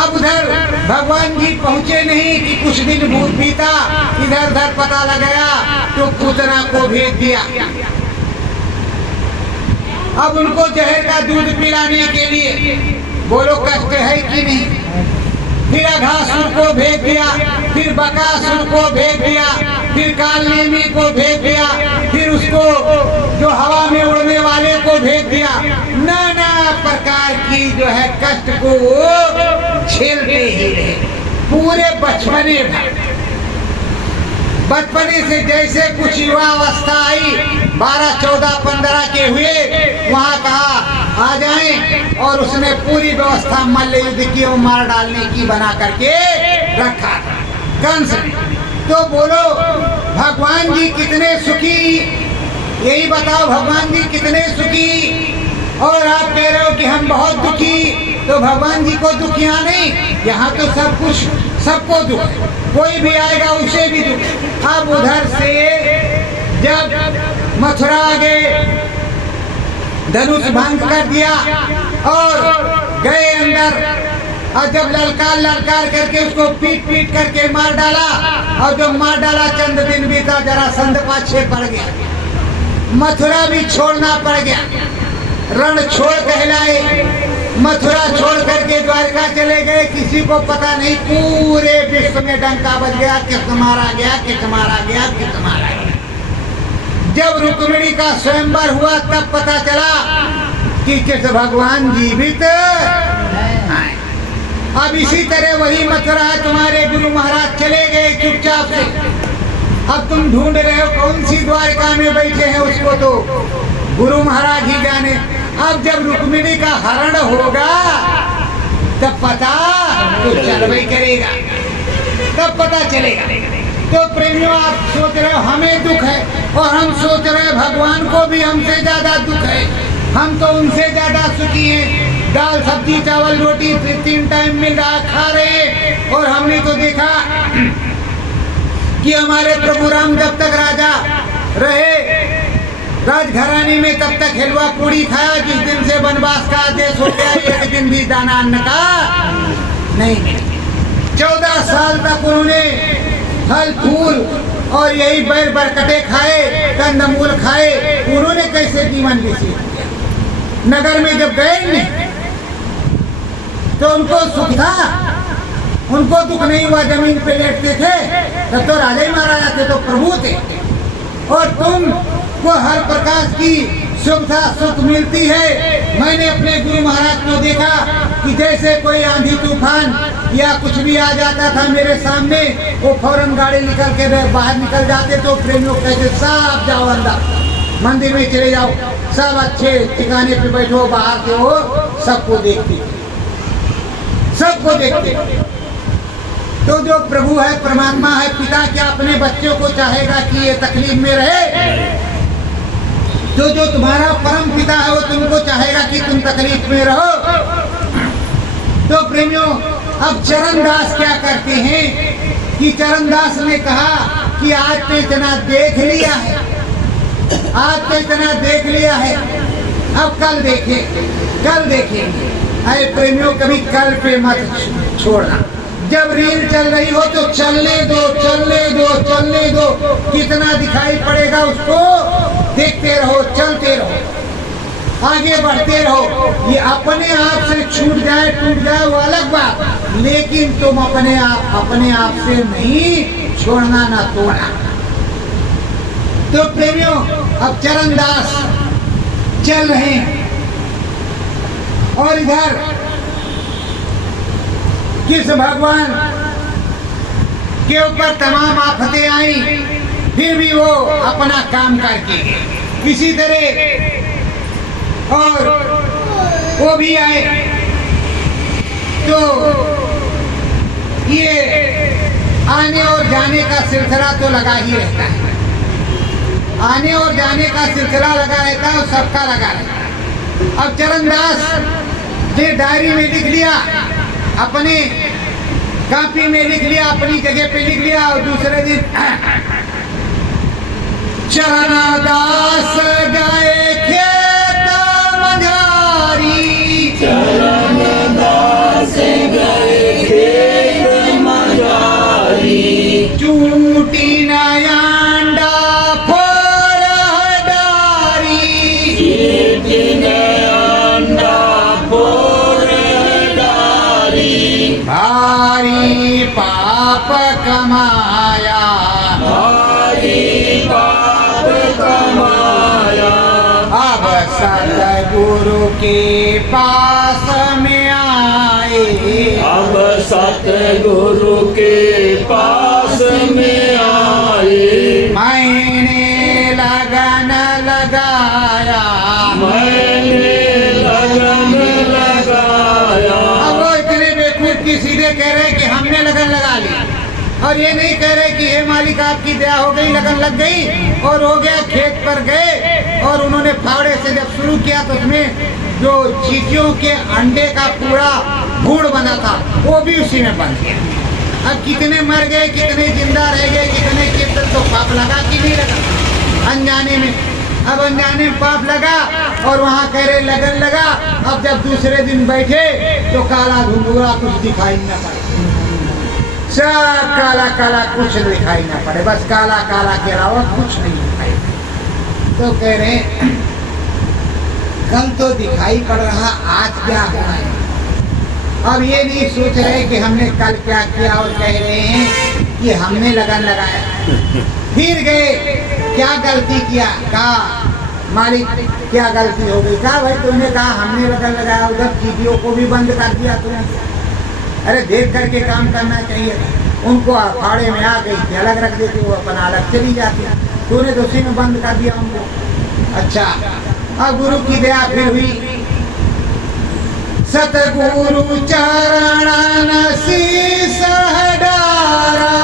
अब उधर भगवान जी पहुंचे नहीं कि कुछ दिन भूत बीता, इधर उधर पता लग गया, तो पूतना को भेज दिया। अब उनको जहर का दूध पिलाने के लिए, बोलो कष्ट है कि नहीं। फिर अघासुर को भेज दिया, फिर बकासुर को भेज दिया, फिर कालनेमी को भेज दिया, फिर उसको जो हवा में उड़ने वाले को भेज दिया। नाना प्रकार की जो है कष्ट को वो झेलते ही रहे पूरे बचपने से। जैसे कुछ युवा अवस्था आई, 12, 14, 15 के हुए, वहाँ कहा आ जाएं, और उसने पूरी व्यवस्था मल्ल युद्ध की और मार डालने की बना करके रखा था कंस ने। तो बोलो भगवान जी कितने सुखी, यही बताओ भगवान जी कितने सुखी। और आप कह रहे हो कि हम बहुत दुखी, तो भगवान जी को दुख यहाँ नहीं, यहाँ तो सब कुछ सबको दुख, कोई भी आएगा उसे भी दुख। अब उधर से जब मथुरा आ गए, धनुष भंग कर दिया और गए अंदर, और जब ललकार करके उसको पीट करके मार डाला, और जब मार डाला चंद दिन बीता, जरासंध पाछे पड़ गया, मथुरा भी छोड़ना पड़ गया। रण छोड़ कहलाए, मथुरा छोड़ करके द्वारका चले गए, किसी को पता नहीं, पूरे विश्व में डंका बज गया, किस मारा गया, किस मारा गया, किस मारा गया। जब रुक्मिणी का स्वयंवर हुआ तब पता चला कि कृष्ण भगवान जीवित हैं। अब इसी तरह वही मथुरा, तुम्हारे गुरु महाराज चले गए चुपचाप से। अब तुम ढूंढ रहे हो कौन सी द्वारका में बैठे हैं, उसको तो गुरु महाराज ही जाने। अब जब रुक्मिणी का हरण होगा तब पता तो चलबई करेगा, तब पता चलेगा। तो प्रेमियों, आप सोच रहे हो हमें दुख है, और हम सोच रहे हैं भगवान को भी हमसे ज्यादा दुख है। हम तो उनसे ज्यादा सुखी हैं, दाल सब्जी चावल रोटी 3 टाइम मिल रहा, खा रहे। और हमने तो देखा कि हमारे प्रभु राम जब तक राजा रहे, राजघराने में, तब तक हलवा पूड़ी खाया। जिस दिन से वनवास का आदेश हो गया, एक दिन भी दाना अन्न का नहीं मिला। 14 साल तक उन्होंने फल फूल और यही बैर बरकटे खाए, कंदमूल खाए। उन्होंने कैसे जीवन व्यतीत किया? नगर में जब गए नहीं तो उनको सुख था, उनको दुख नहीं हुआ। जमीन पे लेटते थे तब तो राजा ही महाराजा थे, तो प्रभु थे। और तुम को हर प्रकार की सुविधा सुख मिलती है। मैंने अपने गुरु महाराज को देखा कि जैसे कोई आंधी तूफान या कुछ भी आ जाता था मेरे सामने, वो फौरन गाड़ी निकल के बाहर निकल जाते। तो प्रेमियों कहते सब जाओ अंदर, मंदिर में चले जाओ, सब अच्छे ठिकाने पे बैठो, बाहर के हो सबको देखते, सबको देखते। तो जो प्रभु है, परमात्मा है, पिता क्या अपने बच्चों को चाहेगा कि ये तकलीफ में रहे? तो जो तुम्हारा परम पिता है वो तुमको चाहेगा कि तुम तकलीफ में रहो। तो प्रेमियों, अब चरणदास क्या करते हैं कि चरणदास ने कहा कि आज तो इतना देख लिया है, आज तो इतना देख लिया है, अब कल देखें, कल देखेंगे। अरे प्रेमियों, कभी कल पे मत छोड़ना। जब रील चल रही हो तो चलने दो, चलने दो, चलने दो। कितना दिखाई पड़ेगा उसको देखते रहो, चलते रहो, आगे बढ़ते रहो। ये अपने आप से छूट जाए टूट जाए वो अलग बात, लेकिन तुम अपने आप से नहीं छोड़ना, ना तोड़ना। तो प्रेमियों, अब चरणदास चल रहे हैं और इधर किस भगवान के ऊपर तमाम आफतें आई, फिर भी वो अपना काम करके किसी तरह, और वो भी आए। तो ये आने और जाने का सिलसिला तो लगा ही रहता है, आने और जाने का सिलसिला लगा रहता है, सबका लगा रहता है। अब चरणदास ने डायरी में लिख लिया, अपने कॉपी में लिख लिया, अपनी जगह पे लिख लिया, और दूसरे दिन चरणदास गए खेत मझारी, चरणदास गए खेत मझारी, चूटी नयांडा फोर डारी, चूटी नयांडा फोर डारी, भारी पाप कमाया, भारी पाप कमाया, अब सतगुरु के पास में आए, अब सतगुरु के पास में आए, मैंने लगन लगाया, मैंने लगन लगाया। अब वो इतने बेवकूफ की सीधे कह रहे कि हमने लगन लगा ली, और ये नहीं कह रहे कि हे मालिक आपकी दया हो गई, लगन लग गई और हो गया। खेत पर गए और उन्होंने फावड़े से जब शुरू किया तो उसमें जो चींटियों के अंडे का पूरा भूड़ बना था वो भी उसी में बन गया। अब कितने मर गए, कितने जिंदा रह गए, कितने कीर्तन, तो पाप लगा कि नहीं लगा अनजाने में। अब अनजाने में पाप लगा और वहाँ कह रहे लगन लगा। अब जब दूसरे दिन बैठे तो काला घुंघरा कुछ दिखाई न पड़े, सब काला काला, कुछ दिखाई ना पड़े, बस काला काला के अलावा कुछ नहीं दिखाई। तो कह रहे कल तो दिखाई पड़ रहा, आज क्या हुआ है? अब ये नहीं सोच रहे कि हमने कल क्या किया, और कह रहे हैं कि हमने लगन लगाया। फिर गए, क्या गलती किया? कहा मालिक क्या गलती हो गई? कहा भाई तुमने कहा हमने लगन लगाया, उधर चीटियों को भी बंद कर दिया तुमने। अरे देख करके काम करना चाहिए था। उनको अखाड़े में आ गई थी, अलग रख देते, वो अपना अलग चली जाती, तूने तो उसी में बंद कर दिया उनको। अच्छा, अब गुरु की दया फिर हुई। सतगुरु चरणन शीस डारा,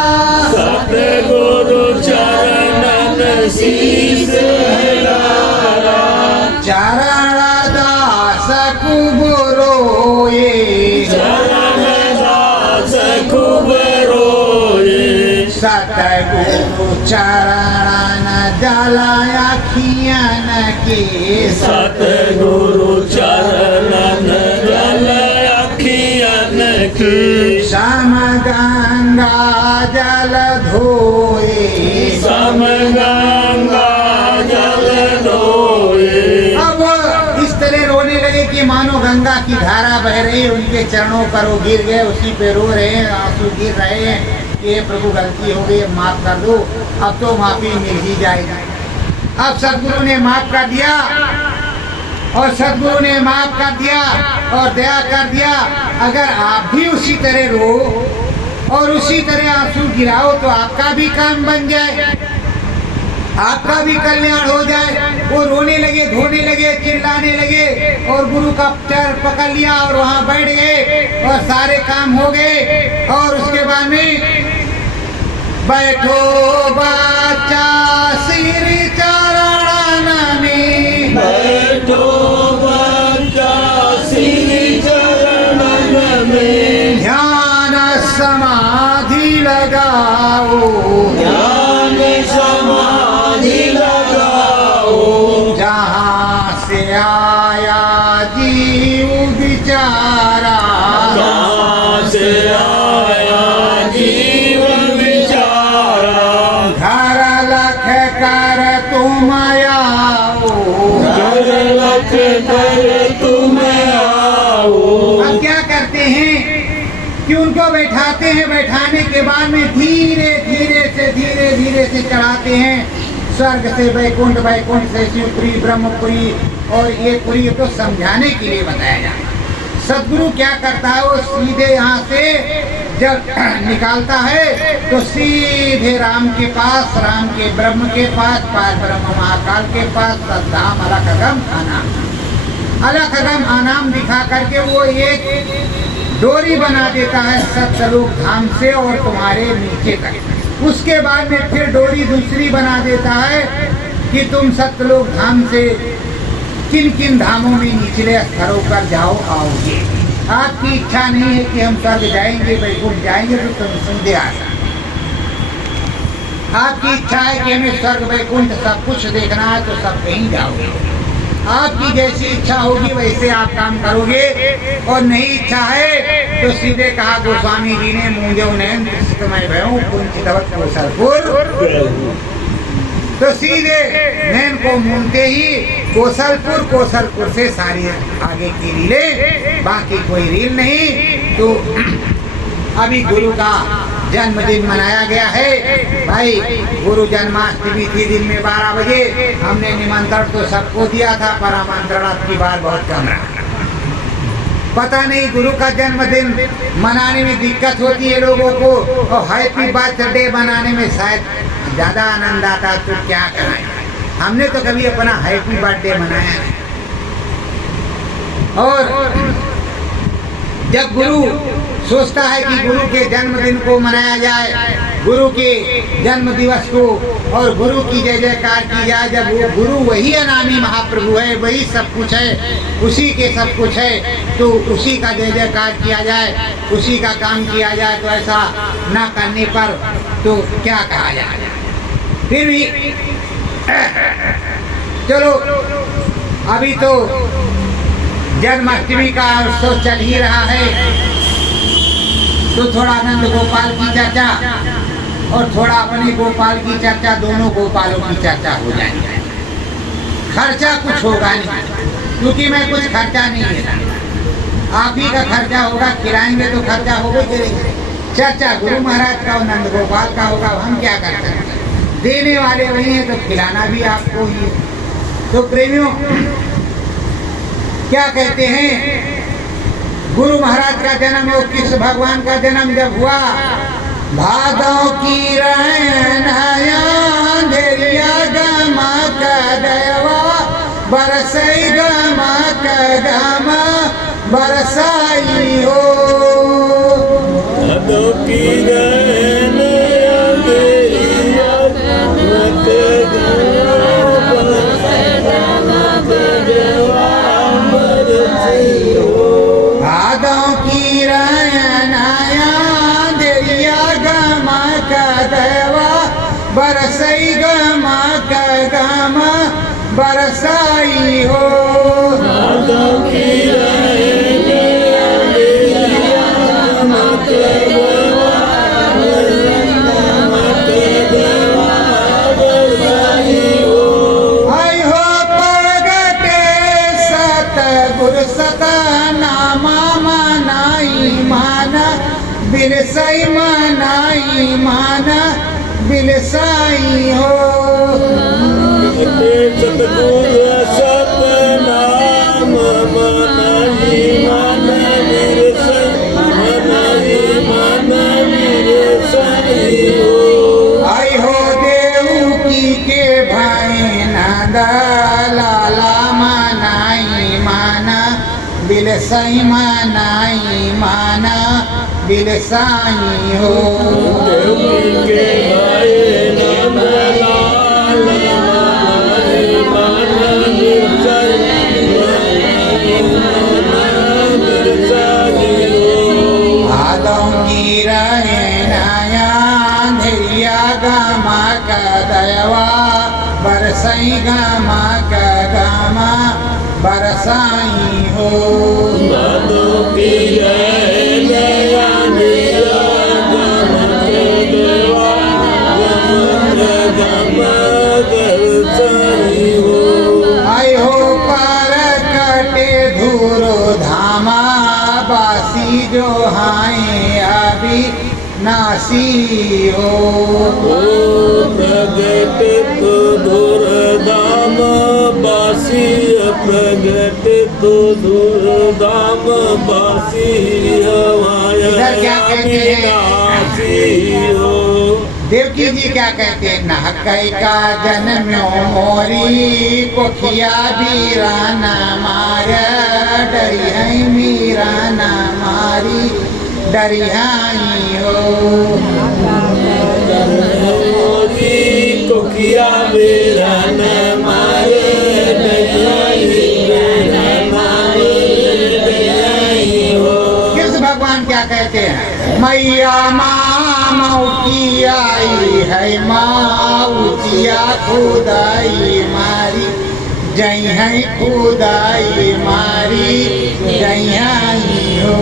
सतगुरु चरणन शीस डारा, चरण दास खूब रोए, खूब रोए, सतगुरु चरण जलाया खियन के, सतगुरु चरणन जल अखियन की, सम गंगा जल धोए, सम गंगा जल धोए। अब इस तरह रोने लगे कि मानो गंगा की धारा बह रही है, उनके चरणों पर वो गिर गए, उसी पे रो रहे हैं, आंसू गिर रहे हैं कि प्रभु गलती हो गई, माफ कर दो, अब तो माफी मिल ही जाएगी। अब सदगुरु ने माफ कर दिया और सदगुरु ने माफ कर दिया और दया कर दिया। अगर आप भी उसी तरह रो और उसी तरह आंसू गिराओ तो आपका भी काम बन जाए, आपका भी कल्याण हो जाए। वो रोने लगे, धोने लगे, चिल्लाने लगे और गुरु का पैर पकड़ लिया और वहां बैठ गए और सारे काम हो गए। और उसके बाद में बैठो बच्चा सिर चरण में, बैठो बच्चा सिर चरण में, ध्यान समाधि लगाओ, ध्यान समाधि लगाओ, जहाँ से आया जीव बिचारा, जहाँ से आया जीव बिचारा, घर लख कर तुम आओ, घर लख कर तुम आओ। अब क्या करते हैं कि उनको बैठाते हैं, बैठाने के बाद में धीरे धीरे से चढ़ाते हैं स्वर्ग से वैकुंठ, वैकुंठ से शिवपुरी, ब्रह्मपुरी। और ये पुरी तो समझाने के लिए बताया जाता है। सदगुरु क्या करता है, वो सीधे यहाँ से जब निकालता है तो सीधे राम के पास, राम के ब्रह्म के पास, पार ब्रह्म महाकाल के पास, सद्धाम अलखगम आनाम, अलखगम आनाम दिखा करके वो एक डोरी बना देता है सत्यलोक धाम से और तुम्हारे नीचे तक। उसके बाद में फिर डोरी दूसरी बना देता है कि तुम सत्यलोक धाम से किन किन धामों में निचले स्तरों पर जाओ आओगे। आपकी इच्छा नहीं है कि हम स्वर्ग जाएंगे, वैकुंठ जाएंगे तो तुम सुनते आ सकते। आपकी इच्छा है कि हमें स्वर्ग वैकुंठ सब कुछ देखना है तो सब कहीं जाओगे। आपकी जैसी इच्छा होगी वैसे आप काम करोगे। और नहीं इच्छा है तो सीधे कहा गोस्वामी जी ने, मुझे नैन तो सीधे नैन को मूंदते ही कोसलपुर, कोसलपुर से सारी आगे की रीलें, बाकी कोई रील नहीं। तो अभी गुरु का जन्मदिन मनाया गया है भाई। गुरु जन्माष्टमी थी दिन में 12 बजे। हमने निमंत्रण तो सबको दिया था पर आमंत्रण आपकी बार बहुत कम रहा। पता नहीं गुरु का जन्मदिन मनाने में दिक्कत होती है लोगों को और हैप्पी बर्थडे मनाने में शायद ज्यादा आनंद आता। तो क्या कराएं, हमने तो कभी अपना हैप्पी बर्थडे मनाया नहीं। और जब गुरु सोचता है कि गुरु के जन्मदिन को मनाया जाए, गुरु के जन्म दिवस को, और गुरु की जय जयकार की जाए, जब वो गुरु वही अनामी महाप्रभु है, वही सब कुछ है, उसी के सब कुछ है, तो उसी का जय जयकार किया जाए, उसी का काम किया जाए, तो ऐसा ना करने पर तो क्या कहा जाए। फिर भी चलो अभी तो जन्माष्टमी का उत्सव चल ही रहा है, तो थोड़ा नंद गोपाल की चर्चा और थोड़ा अपने गोपाल की चर्चा, दोनों गोपालों की चर्चा हो जाएगी। खर्चा कुछ होगा नहीं, क्योंकि मैं कुछ खर्चा नहीं देता। आप ही का खर्चा होगा, खिलाएंगे तो खर्चा होगा करेंगे। चर्चा गुरु महाराज का और नंद गोपाल का होगा, हम क्या कर सकते हैं। देने वाले वही हैं तो खिलाना भी आपको ही। तो प्रेमियों क्या कहते हैं, गुरु महाराज का जन्म और कृष्ण भगवान का जन्म जब हुआ, भादों की गमक देवा बरसई गमक गम बरसाई हो, भादों की बरसई गमक गम बरसाई हो। आई हो प्रगटे सतगुर सता नामा मनाई माना बिरसई मनाई माना बिलसाई हो। सतगुर सतनाम मन ही मन विरसई हो। आई हो देवकी के भाई नंदा लाला मनाई माना बिलसाई मनाई माना बिलसाई हो। देवकी के भाई नंदलाल मनाई मन बिरसई हो। आदोंगी नया धैर्या गामा का दयवा बरसई गामा का गामा बरसाई हो। साधु की नया निया गम के देवा गम बरसई हो। आई हो पर कटे धूरो धामा बासी जो हाय अभी नासी हो। प्रगट तो धुरधाम बासी प्रगट तो धुरधाम बासी इधर क्या कहते हैं? नासी हो। देवकी जी क्या कहते हैं? नहकई का जन्म्यो मोरी कोखिया बीराना मार डरी है मीराना मारी डरी आई हो। मोरी कोखिया बेरन मारे दयाई हो। कृष्ण भगवान क्या कहते हैं? मैया माँ की आई है माउतिया खुदाई मारी जई है खुदाई मारी जई आई हो।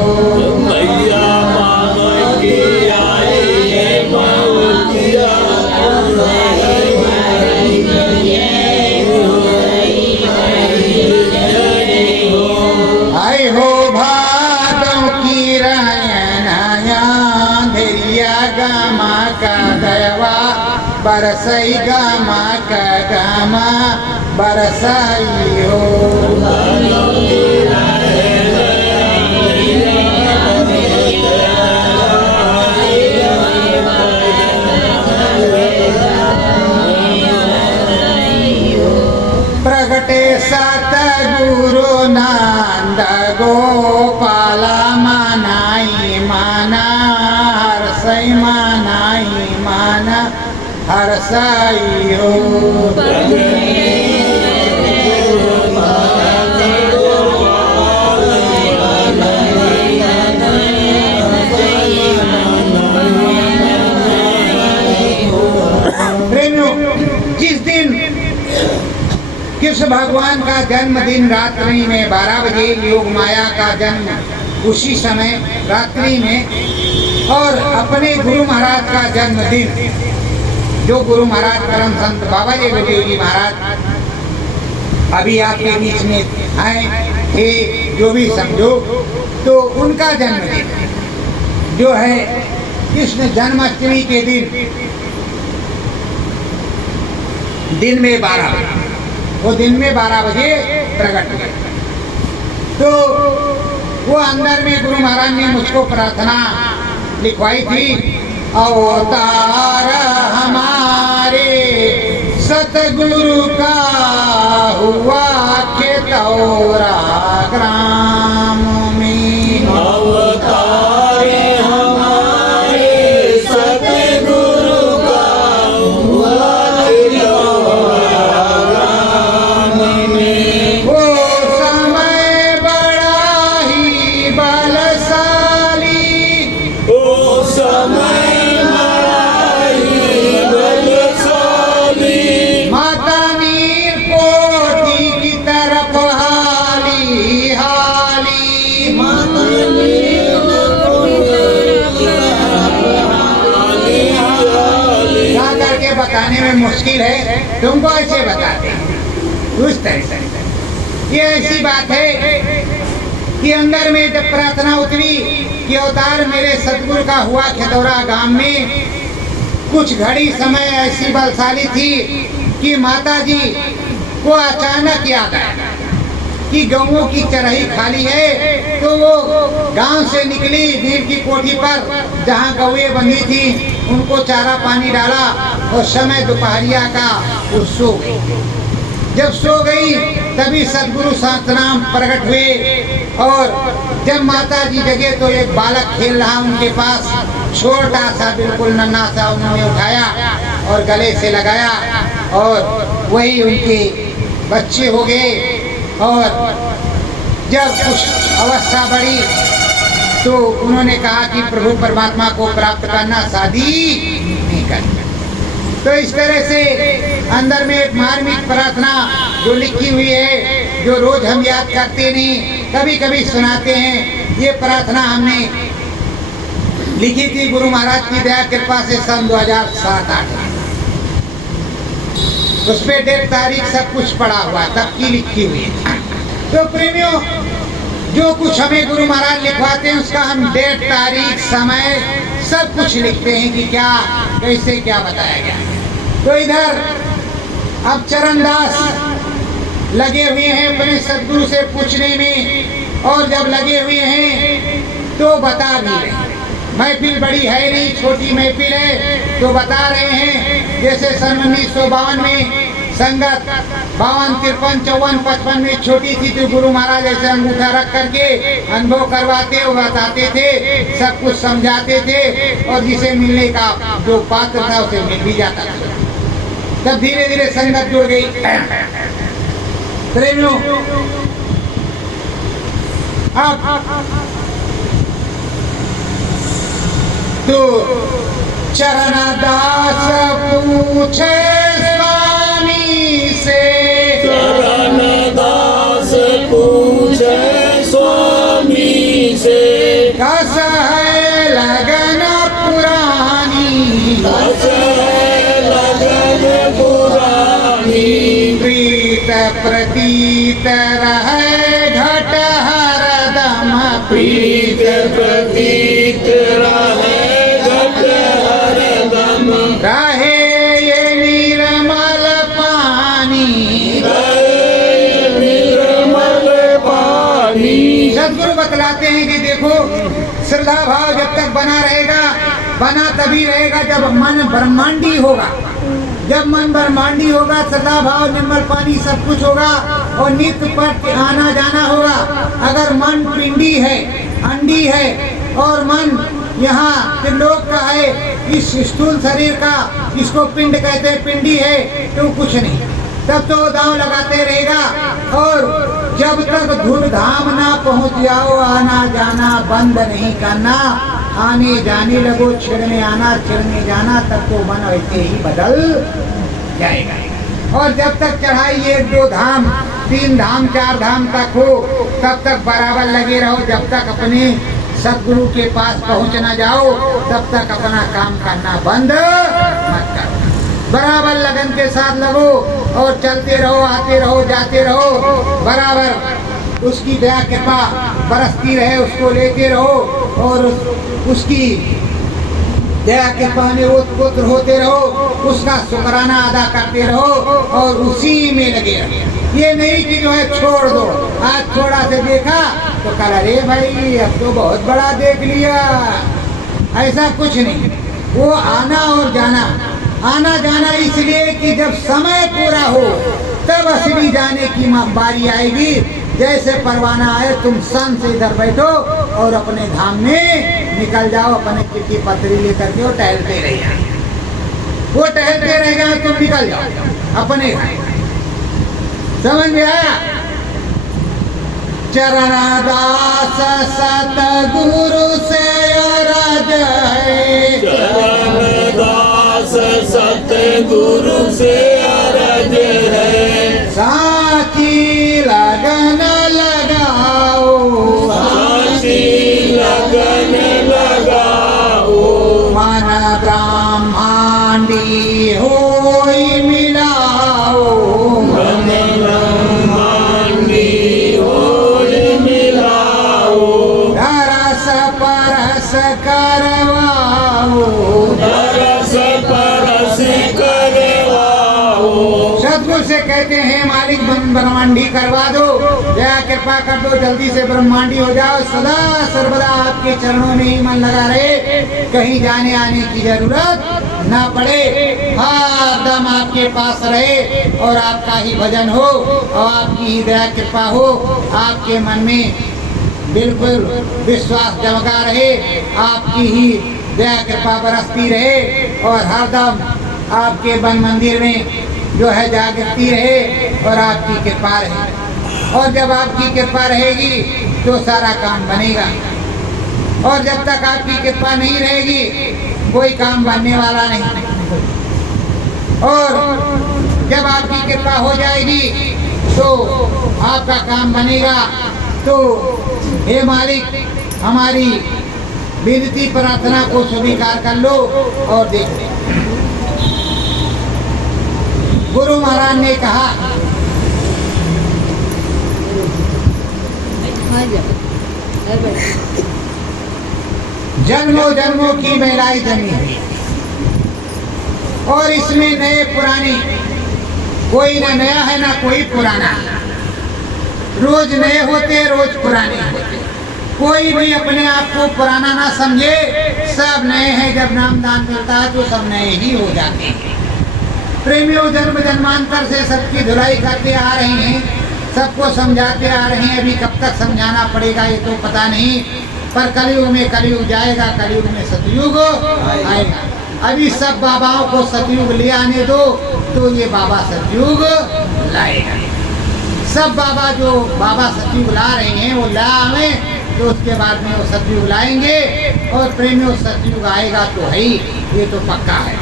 मैया मामा की आई है माउतिया आई हो भादों की रायनाया धैर्या गामा का दयवा बरसई गामा का गामा बरसाई हो। प्रगटे सतगुरु नंद गोपाला मनाई माना हरसई मनाई माना हरसई हो। प्रेमियों, जिस दिन कृष्ण भगवान का जन्मदिन रात्रि में 12 बजे योग माया का जन्म उसी समय रात्रि में और अपने गुरु महाराज का जन्मदिन जो गुरु महाराज परम संत बाबा जी गुरुदेव जी महाराज अभी आपके बीच में आए थे जो भी समझो, तो उनका जन्मदिन जो है कृष्ण जन्माष्टमी के दिन में 12 बजे वो दिन में 12 बजे प्रकट हुए। तो वो अंदर में गुरु महाराज ने मुझको प्रार्थना लिखवाई थी, अवतार हमारे सतगुरु का हुआ खेतौरा ग्राम में। अवतारे हमारे सतगुरु का हुआ ग्राम में। वो समय बड़ा ही बलशाली, ओ समय बड़ाई बलशाली, माता नीर कोटि की तरफ हाली हाली। जा करके बताने में मुश्किल है, तुमको ऐसे बताते हैं उस तरह से। ये ऐसी बात है कि अंदर में जब प्रार्थना उतरी कि अवतार मेरे सतगुरु का हुआ खेतौरा गांव में, कुछ घड़ी समय ऐसी बलशाली थी कि माता जी को अचानक याद आया कि गौओं की चराई खाली है। तो वो गांव से निकली नील की कोठी पर जहाँ गौएं बंधी थी, उनको चारा पानी डाला और समय दोपहरिया का वो सो गई। जब सो गई तभी सदगुरु शांतनाम प्रकट हुए और जब माता जी जगे तो एक बालक खेल रहा उनके पास, छोटा सा बिल्कुल नन्हा सा, उन्होंने उठाया और गले से लगाया और वही उनके बच्चे हो गए। और जब कुछ अवस्था बढ़ी तो उन्होंने कहा कि प्रभु परमात्मा को प्राप्त करना शादी नहीं करना। तो इस तरह से अंदर में एक मार्मिक प्रार्थना जो लिखी हुई है, जो रोज हम याद करते नहीं, कभी कभी सुनाते हैं। ये प्रार्थना हमने लिखी थी गुरु महाराज की दया कृपा से सन 2007-08 में। उस पे डेट तारीख सब कुछ पड़ा हुआ, तब की लिखी हुई है। तो प्रेमियों, जो कुछ हमें गुरु महाराज लिखवाते हैं उसका हम डेट तारीख समय सब कुछ लिखते हैं कि क्या कैसे क्या बताया गया। तो इधर अब चरणदास लगे हुए हैं अपने सदगुरु से पूछने में, और जब लगे हुए हैं तो बता भी रहे हैं। महफिल बड़ी है नहीं, छोटी महफिल है, तो बता रहे हैं। जैसे सन 1952 में संगत 52, 53, 54, 55 में छोटी थी तो गुरु महाराज ऐसे अंगूठा रख करके अनुभव करवाते और बताते थे, सब कुछ समझाते थे, और जिसे मिलने का जो पात्र था उसे मिल भी जाता था। तब धीरे धीरे संगत जुड़ गई। प्रेमियों, अब तो चरणदास पूछे स्वामी से, चरणदास पूछे स्वामी से, कस है लगन पुरानी, कस है लगन पुरानी, प्रीत प्रतीत रहे घट हरदम, प्रीत प्रतीत रहे घट हरदम, रहे ये निर्मल पानी, रहे निर्मल पानी। सदगुरु बतलाते हैं कि देखो, श्रद्धा भाव जब तक बना रहेगा, बना तभी रहेगा जब मन ब्रह्मांडी होगा। जब मन ब्रह्मांडी होगा, श्रद्धा भाव निर्मल पानी सब कुछ होगा और नित्य पर आना जाना होगा। अगर मन पिंडी है, अंडी है, और मन यहाँ त्रिलोक का है, इस स्थूल शरीर का, इसको पिंड कहते हैं, पिंडी है, तो कुछ नहीं। तब तो दांव लगाते रहेगा। और जब तक धूल धाम ना पहुँच जाओ, आना जाना बंद नहीं करना। आने जाने लगो, छिड़ने आना, छिड़ने जाना, तब तो मन वैसे ही बदल जाएगा। और जब तक चढ़ाई 1, 2 धाम, 3 धाम, 4 धाम तक हो, तब तक बराबर लगे रहो। जब तक अपने सदगुरु के पास पहुँच ना जाओ, तब तक अपना काम करना बंद मत करो। बराबर लगन के साथ लगो और चलते रहो, आते रहो, जाते रहो, बराबर उसकी दया कृपा बरसती रहे, उसको लेते रहो और उसकी दया कृपा में उत्पुत्र होते रहो, उसका शुक्राना अदा करते रहो और उसी में लगे रहो। ये नहीं कि जो है छोड़ दो, आज थोड़ा से देखा तो कल अरे भाई अब तो बहुत बड़ा देख लिया, ऐसा कुछ नहीं। वो आना और जाना, आना जाना इसलिए कि जब समय पूरा हो तब असली जाने की बारी आएगी। जैसे परवाना आए, तुम सन से इधर बैठो और अपने धाम में निकल जाओ, अपने चिट्ठी पत्री लेकर के और टहलते रह जाओ। वो टहलते रह जाओ, तुम निकल जाओ अपने घर। समझ में आया? चरणदास सतगुरु से अरज है, चरणदास सतगुरु से अरज है, साची लगन लगाओ, साची लगन लगाओ, मन ब्रह्मांडी होई मिलाओ, मन ब्रह्मांडी होई मिलाओ, रस परस करवाओ, रस परस करवाओ। सदगुरु से कहते हैं मालिक ब्रह्मांडी करवा दो, दया कृपा कर दो, जल्दी से ब्रह्मांडी हो जाओ, सदा सर्वदा आपके चरणों में ही मन लगा रहे, कहीं जाने आने की जरूरत ना पड़े, हर दम आपके पास रहे और आपका ही भजन हो और आपकी ही दया कृपा हो, आपके मन में बिल्कुल विश्वास जमगा रहे, आपकी ही दया कृपा बरसती रहे और हरदम आपके वन मंदिर में जो है जागृति रहे और आपकी कृपा रहे। और जब आपकी कृपा रहेगी तो सारा काम बनेगा, और जब तक आपकी कृपा नहीं रहेगी कोई काम बनने वाला नहीं। और जब आपकी कृपा हो जाएगी तो आपका काम बनेगा। तो हे मालिक, हमारी विनती प्रार्थना को स्वीकार कर लो और देखो। गुरु महाराज ने कहा, जन्मों जन्मों की मैलाई जमी है और इसमें नए पुराने कोई ना नया है ना कोई पुराना, रोज नए होते रोज पुराने होते। कोई भी अपने आप को पुराना ना समझे, सब नए हैं। जब नामदान मिलता है तो सब नए ही हो जाते हैं। प्रेमियों, जन्म जन्मांतर से सबकी धुलाई करते आ रहे हैं, सबको समझाते आ रहे हैं। अभी कब तक समझाना पड़ेगा ये तो पता नहीं, पर कलयुग में कलयुग जाएगा, कलयुग में सतयुग आएगा। अभी सब बाबाओं को सतयुग ले आने दो तो ये बाबा सतयुग लाएगा। सब बाबा जो बाबा सतयुग ला रहे हैं वो ला आवे तो उसके बाद में वो सतयुग लाएंगे। और प्रेमियों, सतयुग आएगा तो है ही, ये तो पक्का है।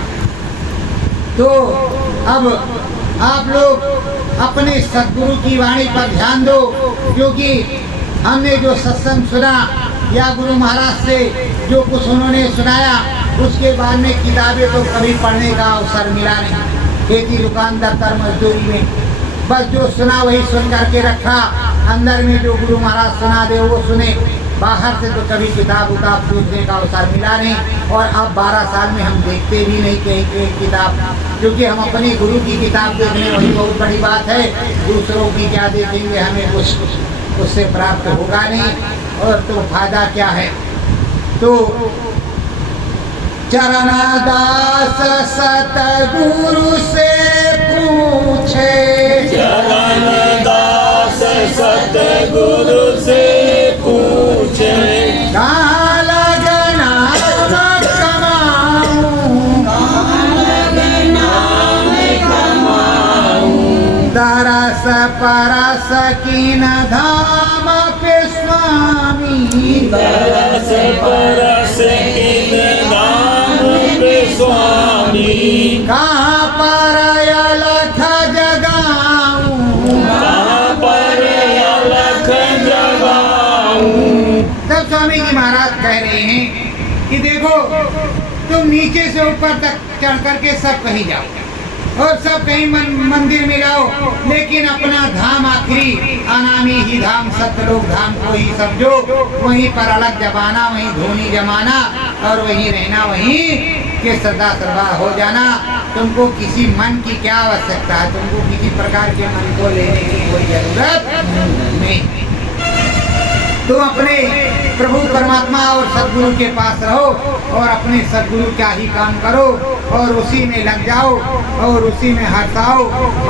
तो अब आप लोग अपने सद्गुरु की वाणी पर ध्यान दो, क्योंकि हमने जो सत्संग सुना या गुरु महाराज से जो कुछ उन्होंने सुनाया, उसके बाद में किताबें तो कभी पढ़ने का अवसर मिला नहीं। खेती दुकान दफ्तर मजदूरी में बस जो सुना वही सुन करके रखा, अंदर में जो गुरु महाराज सुना दे वो सुने, बाहर से तो कभी किताब उताब पूछने का अवसर मिला नहीं। और अब 12 साल में हम देखते भी नहीं कहीं किताब, क्योंकि हम अपने गुरु की किताब देखने वही बहुत बड़ी बात है। दूसरों की क्या देखेंगे, हमें कुछ उससे प्राप्त होगा नहीं और तो फायदा क्या है। तो चरणदास सतगुरु से पूछे, चरणदास सतगुरु से पूछे, कहाँ लगना कमाऊं, दरस परस कीन धाम पे स्वामी, दरस परस कीन धाम पे स्वामी, कहाँ पर अलख जगाऊं, कहाँ पर अलख जगाऊं। तब स्वामी जी महाराज कह रहे हैं कि देखो, तुम नीचे से ऊपर तक चढ़ करके सब कहीं जाओ और सब कहीं मंदिर में जाओ, लेकिन अपना धाम आखिरी अनामी ही धाम सत्यलोक धाम को ही समझो। वहीं पर अलग जमाना, वहीं धोनी जमाना और वहीं रहना, वहीं के सदा सर्वदा हो जाना। तुमको किसी मन की क्या आवश्यकता है, तुमको किसी प्रकार के मन को लेने की कोई जरूरत नहीं। तुम अपने प्रभु परमात्मा और सद्गुरु के पास रहो और अपने सद्गुरु का ही काम करो और उसी में लग जाओ और उसी में हरसाओ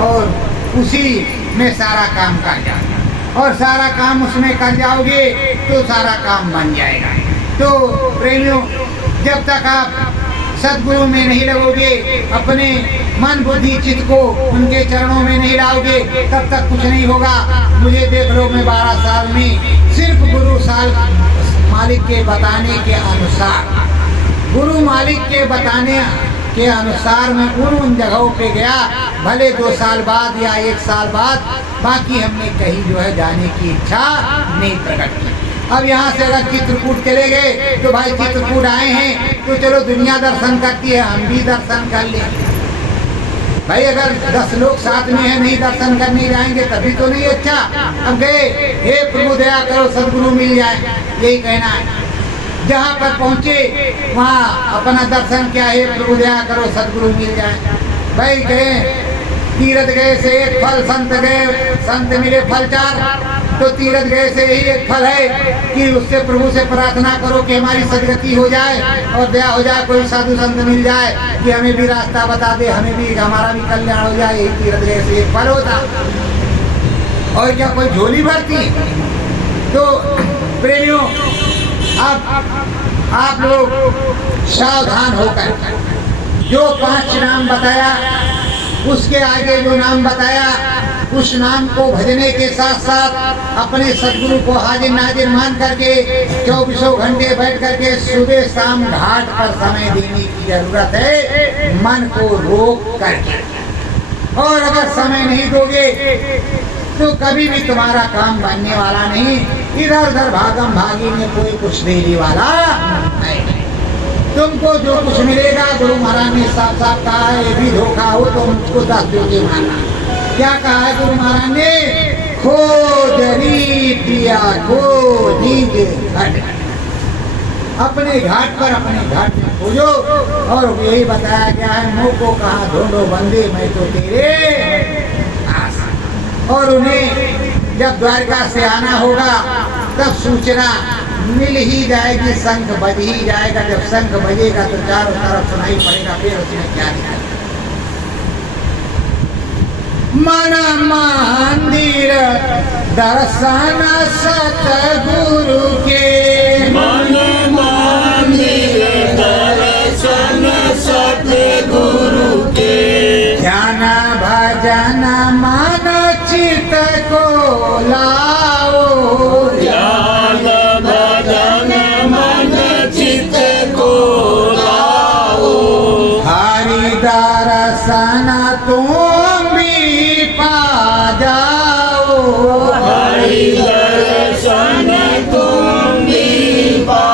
और उसी में सारा काम कर जाओ। और सारा काम उसमें कर जाओगे तो सारा काम बन जाएगा। तो प्रेमियों, जब तक आप सद्गुरु में नहीं लगोगे, अपने मन बुद्धि चित्त को उनके चरणों में नहीं लाओगे, तब तक कुछ नहीं होगा। मुझे देख लो, मैं 12 साल में सिर्फ गुरु मालिक के बताने के अनुसार, गुरु मालिक के बताने के अनुसार मैं उन जगहों पे गया, भले 2 साल बाद या 1 साल बाद, बाकी हमने कहीं जो है जाने की इच्छा नहीं प्रकट की। अब यहाँ से अगर चित्रकूट चले गए तो भाई चित्रकूट आए हैं तो चलो दुनिया दर्शन करती है, हम भी दर्शन कर लें। भाई अगर 10 लोग साथ में हैं, नहीं दर्शन करने जाएंगे तभी तो नहीं अच्छा। अब गए, हे प्रभु दया करो सद्गुरु मिल जाए, यही कहना है। जहाँ पर पहुँचे वहाँ अपना दर्शन किया, हे प्रभु दया करो सद्गुरु मिल जाए। भाई गए तीर्थ गए से एक फल, संत मिले फल 4। तो तीर्थ गए से ही एक फल है कि उससे प्रभु से प्रार्थना करो कि हमारी सदगति हो जाए और दया हो जाए, कोई साधु संत मिल जाए कि हमें भी रास्ता बता दे, हमें भी, हमारा भी कल्याण हो जाए। यही तीर्थ गए से एक फल होता। और क्या कोई झोली भरती? तो प्रेमियों, आप लोग सावधान होकर जो 5 नाम बताया, उसके आगे जो नाम बताया, उस नाम को भजने के साथ साथ अपने सदगुरु को हाजिर नाजिर मान करके 24 घंटे बैठ करके सुबह शाम घाट पर समय देने की जरूरत है, मन को रोक करके। और अगर समय नहीं दोगे तो कभी भी तुम्हारा काम बनने वाला नहीं। इधर उधर भागम भागी में कोई कुछ देने वाला नहीं। तुमको जो कुछ मिलेगा, गुरु महाराज ने साफ साफ कहा है, ये भी धोखा हो तो मुझको 10 जोगे मारना। क्या कहा है गुरु महाराज ने? खोजरी पिया खोज घाट, अपने घाट पर अपने घाट में खोजो। और यही बताया गया है, मुँह को कहा ढूंढो बंदे, मैं तो तेरे आस। और उन्हें जब द्वारका से आना होगा तब सूचना मिल ही जाएगी, शंख बज ही जाएगा। जब शंख बजेगा तो चारों तरफ सुनाई पड़ेगा, फिर उसमें क्या दिखाई। मन मंदिर दर्शन सतगुरु के, मन मंदिर दर्शन सतगुरु के, ध्यान भजन मन चित को लाओ, ध्यान भजन मन चित को लाओ, हरि दर्शन तुम भी पा जाओ, हरि दर्शन तुम भी पा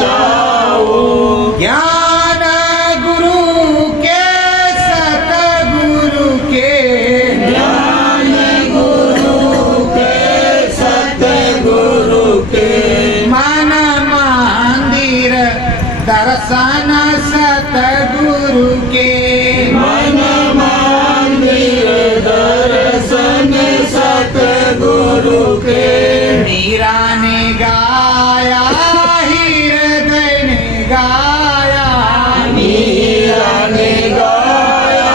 जाओ, ज्ञान गुरु के सतगुरु के, ज्ञान गुरु के सतगुरु के, मन मंदिर दर्शन सतगुरु के, मन मंदिर दर्शन सतगुरु के, मीरा ने गाया हृदय ने गाया, मीरा ने गाया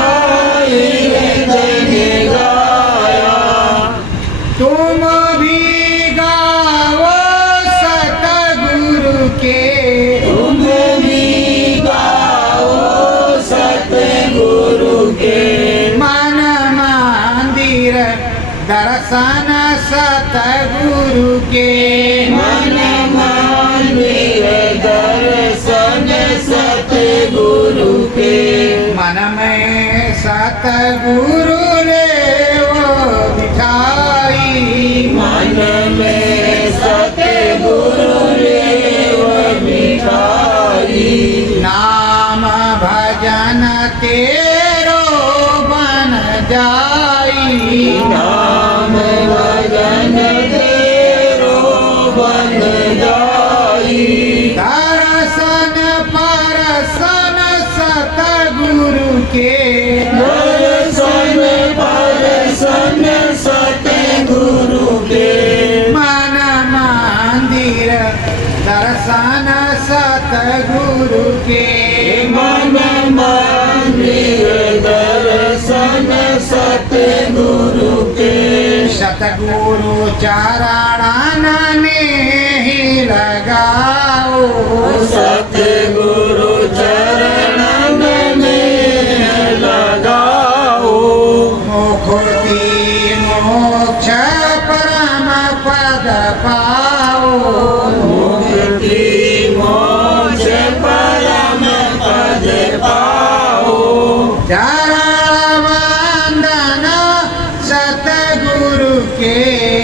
हृदय ने गाया, तुम भी गाओ सतगुरु के, तुम भी गाओ सतगुरु के, मन मंदिर दर्शन सतगुरु के, मन मंदिर दर्शन सतगुरु के, मन में सतगुरु ने वो बिठाई, मन में सतगुरु देव बिठाई, नाम भजन तेरो बन जाई, नाम भजन तेरो बन जाई, दर्शन परसन सतगुरु के, दर्शन परसन सतगुरु के, मन मंदिर दर्शन सतगुरु के, मन मंदिर दर्शन सतगुरु के, सतगुरु चरण ने ही लगाओ, सतगुरु चरण में लगाओ, मुक्ति मोक्ष परम पद पाओ, मुक्ति मोक्ष परम पद पाओ, चरण वंदन सतगुरु के,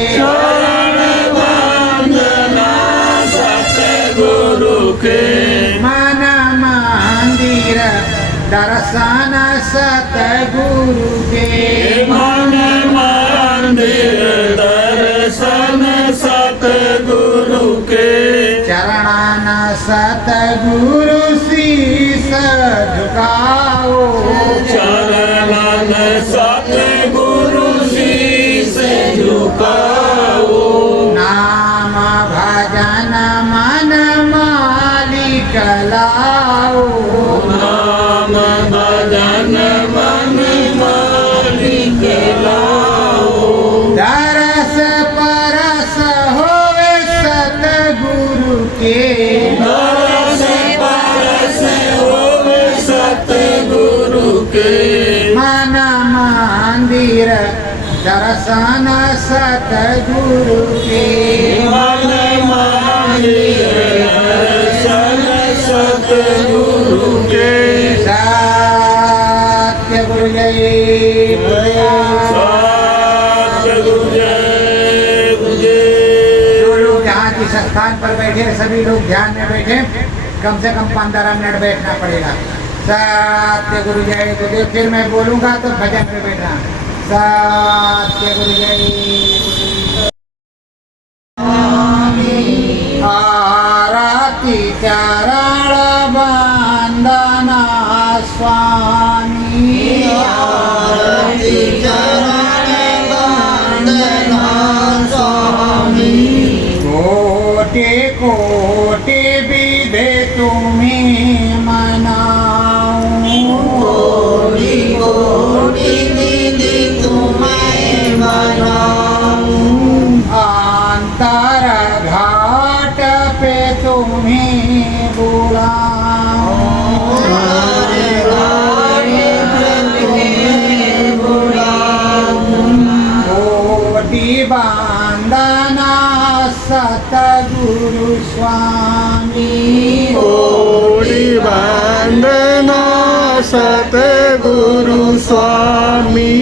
चरण वंदना सतगुरु के, मन मंदिर दर्शन सतगुरु के, मन मंदिर दर्शन सतगुरु के, चरण सतगुरु शीस झुकाओ, चरण सत के मन मंदिर दर्शन सतगुरु के मन मंदिर दर्शन सतगुरु के सत्य गुरु जय सतगुरु जय गुरु जो लोग यहाँ जिस स्थान पर बैठे सभी लोग ध्यान में बैठे कम से कम 15 मिनट बैठना पड़ेगा। सत्य गुरु जय गुरुदेव। फिर मैं बोलूंगा तो भजन में बैठना। सत्य गुरु जय गुरुदेव। आरती चरण वंदना स्वामी आरती चरण वंदना स्वामी कोटि कोटि विधि तुम्हें मनाऊं कोटि कोटि विधि तुम्हें मनाऊं अंतर घाट पे तुम्हें बुलाऊं कोटि वंदना सतगुरु स्वामी कोटि वंदना सतगुरु स्वामी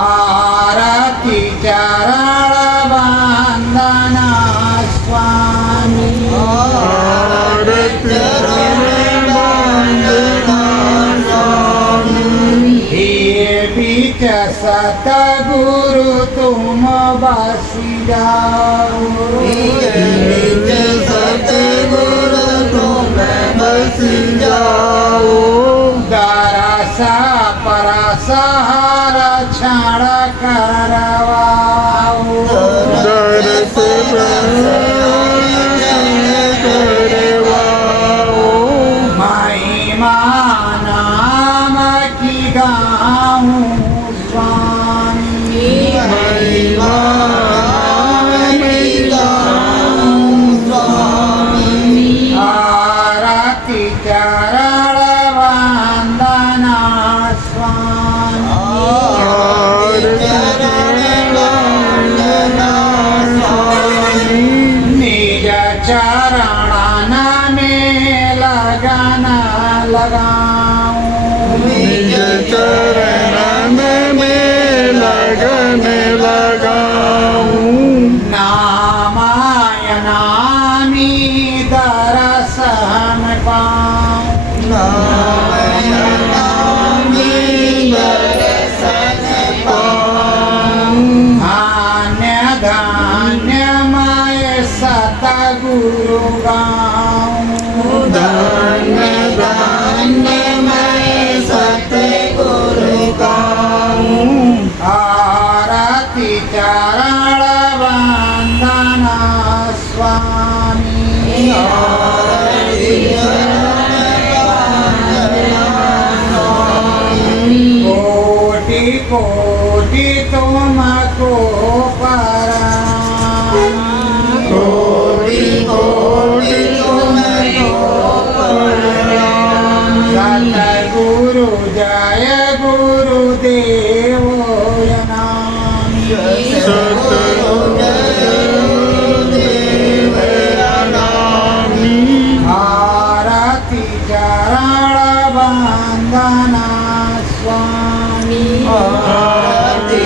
आरती चरण वंदना स्वामी आरती चरण वंदना स्वामी हे बीच सतगुरु तुम बसी जाओ सतगुरु तुम बस जाओ दरसा परसहार क्षण करवाओ दरस करवाओ महिमा नाम की गाऊं स्वामी महिमा आरती चरण वंदना स्वामी निज चरण में लगन लगाऊं निज चरण में लगन लगाऊं नामायणामी दर्शन पाऊं धान्य धान्यमय सतगुरु गाऊं धन्य धन्यमय सतगुरु गाऊं आरती चरण वंदना स्वामी कोटि कोटि तुमको प्रणाम कोटि कोटि तुमको प्रणाम सतगुरु जय गुरुदेव नमामि सतगुरु देव नमामि आरती चरण वंदना स्वामी आरती